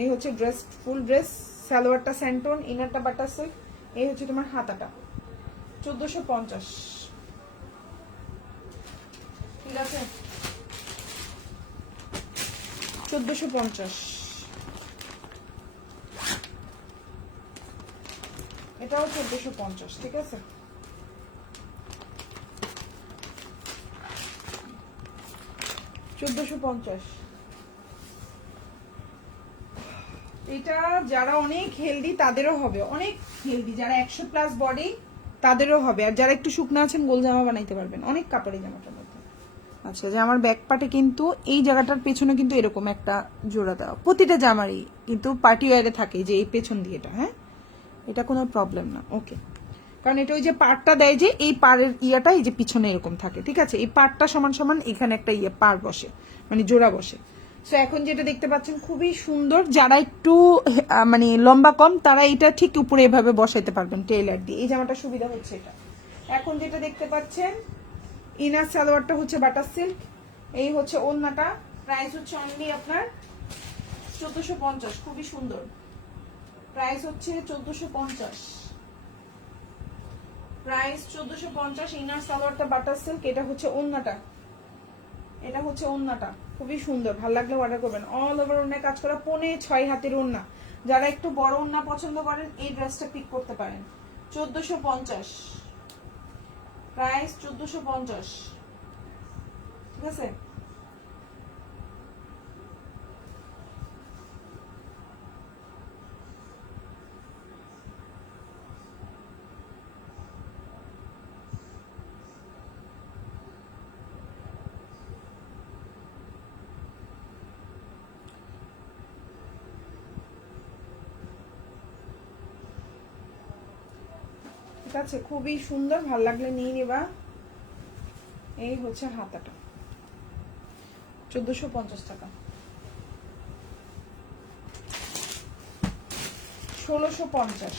এই হচ্ছে ড্রেস, ফুল ড্রেস, সালোয়ারটা স্যান্টন, ইনারটা বাটার সিল্ক। এই হচ্ছে তোমার হাতাটা। 1450। ঠিক আছে, 1450। এটাও 1450। ঠিক আছে, 1450। এটা যারা অনেক হেলদি তাদেরও হবে, অনেক হেলদি, যারা 100+ বডি তাদেরও হবে, আর যারা একটু শুকনো আছেন গোল জামা বানাইতে পারবেন। অনেক কাপড় এই জামাটার মধ্যে। আচ্ছা, যে আমার ব্যাক পার্টে কিন্তু এই জায়গাটার পেছনে কিন্তু এরকম একটা জোড়া দেওয়া, প্রতিটা জামারই কিন্তু পার্টি ওয়ারে থাকে যে এই পেছন দিয়েটা। হ্যাঁ, এটা কোনো প্রবলেম না। ওকে, কারণ এটা ওই যে পাড়টা দেয় যে এই পাড়ের ইয়াটা এই যে পিছনে এরকম থাকে। ঠিক আছে, এই পাড়টা সমান সমান এখানে একটা ইয়ে পাড় বসে, মানে জোড়া বসে। সো এখন যেটা দেখতে পাচ্ছেন খুবই সুন্দর। যারা একটু মানে লম্বা কম তারা এটা ঠিক উপরে এভাবে বসাইতে পারবেন টেইলার দিয়ে। এই জামাটা সুবিধা হচ্ছে এটা। এখন যেটা দেখতে পাচ্ছেন ইনার সালোয়ারটা হচ্ছে বাটার সিল্ক। এই হচ্ছে ওড়নাটা। প্রাইস হচ্ছে অনলি আপনার 1450। খুবই সুন্দর। প্রাইস হচ্ছে 1450। প্রাইস 1450। ইনার সালোয়ারটা বাটার সিল্ক। এটা হচ্ছে ওড়নাটা, এটা হচ্ছে ওড়নাটা। খুবই সুন্দর, ভালো লাগলে অর্ডার করবেন। অল ওভার ওড়নায় কাজ করা, 5.5 হাতের ওড়না। যারা একটু বড় ওড়না পছন্দ করেন এই ড্রেসটা পিক করতে পারেন। 1450। প্রাইস 1450। ঠিক আছে, ঠিক আছে, খুবই সুন্দর, ভালো লাগলে নিয়ে নেবা। এই হচ্ছে হাতাটা, 1450 টাকা। 1650।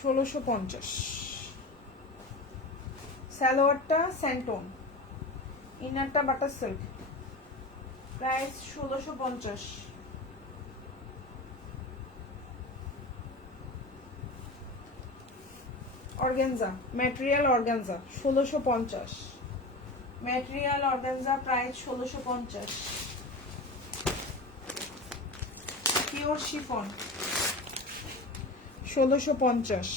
1650। সালোয়ারটা স্যান্টন, ইনারটা butter silk. Price 1650। Organza, material organza 1650, material organza price 1650, pure chiffon 1650,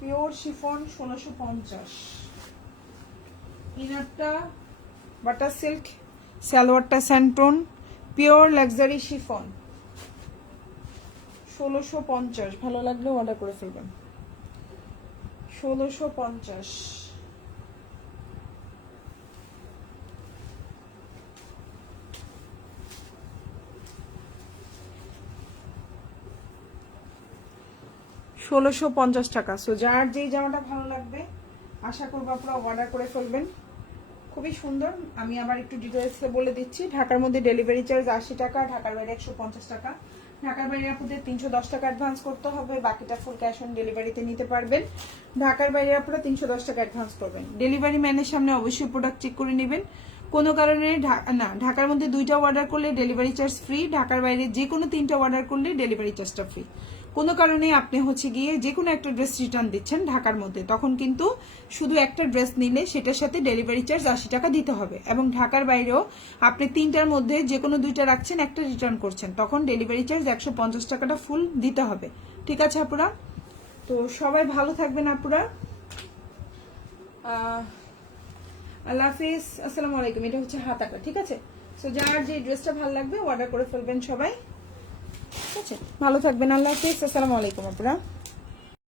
pure chiffon 1650, ইনারটা বাটার সিল্ক, সালোয়ারটা স্যান্টন, পিওর লাক্সারি শিফন 1650, ভালো লাগলে অর্ডার করে ফেলবেন 1650। টাকা। সো যার যেই জামাটা ভালো লাগবে আশা করবো আপনারা অর্ডার করে ফেলবেন। খুবই সুন্দর। আমি আবার একটু ডিটেলসে বলে দিচ্ছি। ঢাকার মধ্যে ডেলিভারি চার্জ 80 টাকা, ঢাকার বাইরে 150 টাকা। ঢাকার বাইরে আপনাদের 310 টাকা অ্যাডভান্স করতে হবে, বাকিটা ফুল ক্যাশ অন ডেলিভারিতে নিতে পারবেন। ঢাকার বাইরে আপনারা 310 টাকা অ্যাডভান্স করবেন। ডেলিভারি ম্যানের সামনে অবশ্যই প্রোডাক্ট চেক করে নেবেন। কোনো কারণে না, ঢাকার মধ্যে 2টা অর্ডার করলে ডেলিভারি চার্জ ফ্রি, ঢাকার বাইরে যে কোনো 3টা অর্ডার করলে ডেলিভারি চার্জটা ফ্রি। কোনো কারণে আপনি হচ্ছে গিয়ে যে কোনো একটা ড্রেস রিটার্ন দিচ্ছেন ঢাকার মধ্যে, তখন কিন্তু শুধু একটা ড্রেস নিলে সেটার সাথে ডেলিভারি চার্জ 80 টাকা দিতে হবে। এবং ঢাকার বাইরেও আপনি 3টার মধ্যে যে কোনো 2টা রাখছেন, একটা রিটার্ন করছেন, তখন ডেলিভারি চার্জ 150 টাকাটা ফুল দিতে হবে। ঠিক আছে আপুরা? তো সবাই ভালো থাকবেন আপুরা। আল্লাহ হাফিজ, আসসালামু আলাইকুম। এটা হচ্ছে হাতাটা, ঠিক আছে? সো যার যে ড্রেসটা ভালো লাগবে অর্ডার করে ফেলবেন সবাই, ঠিক আছে? ভালো থাকবেন, আল্লাহ হাফিজ, আসসালামু আলাইকুম আপুরা।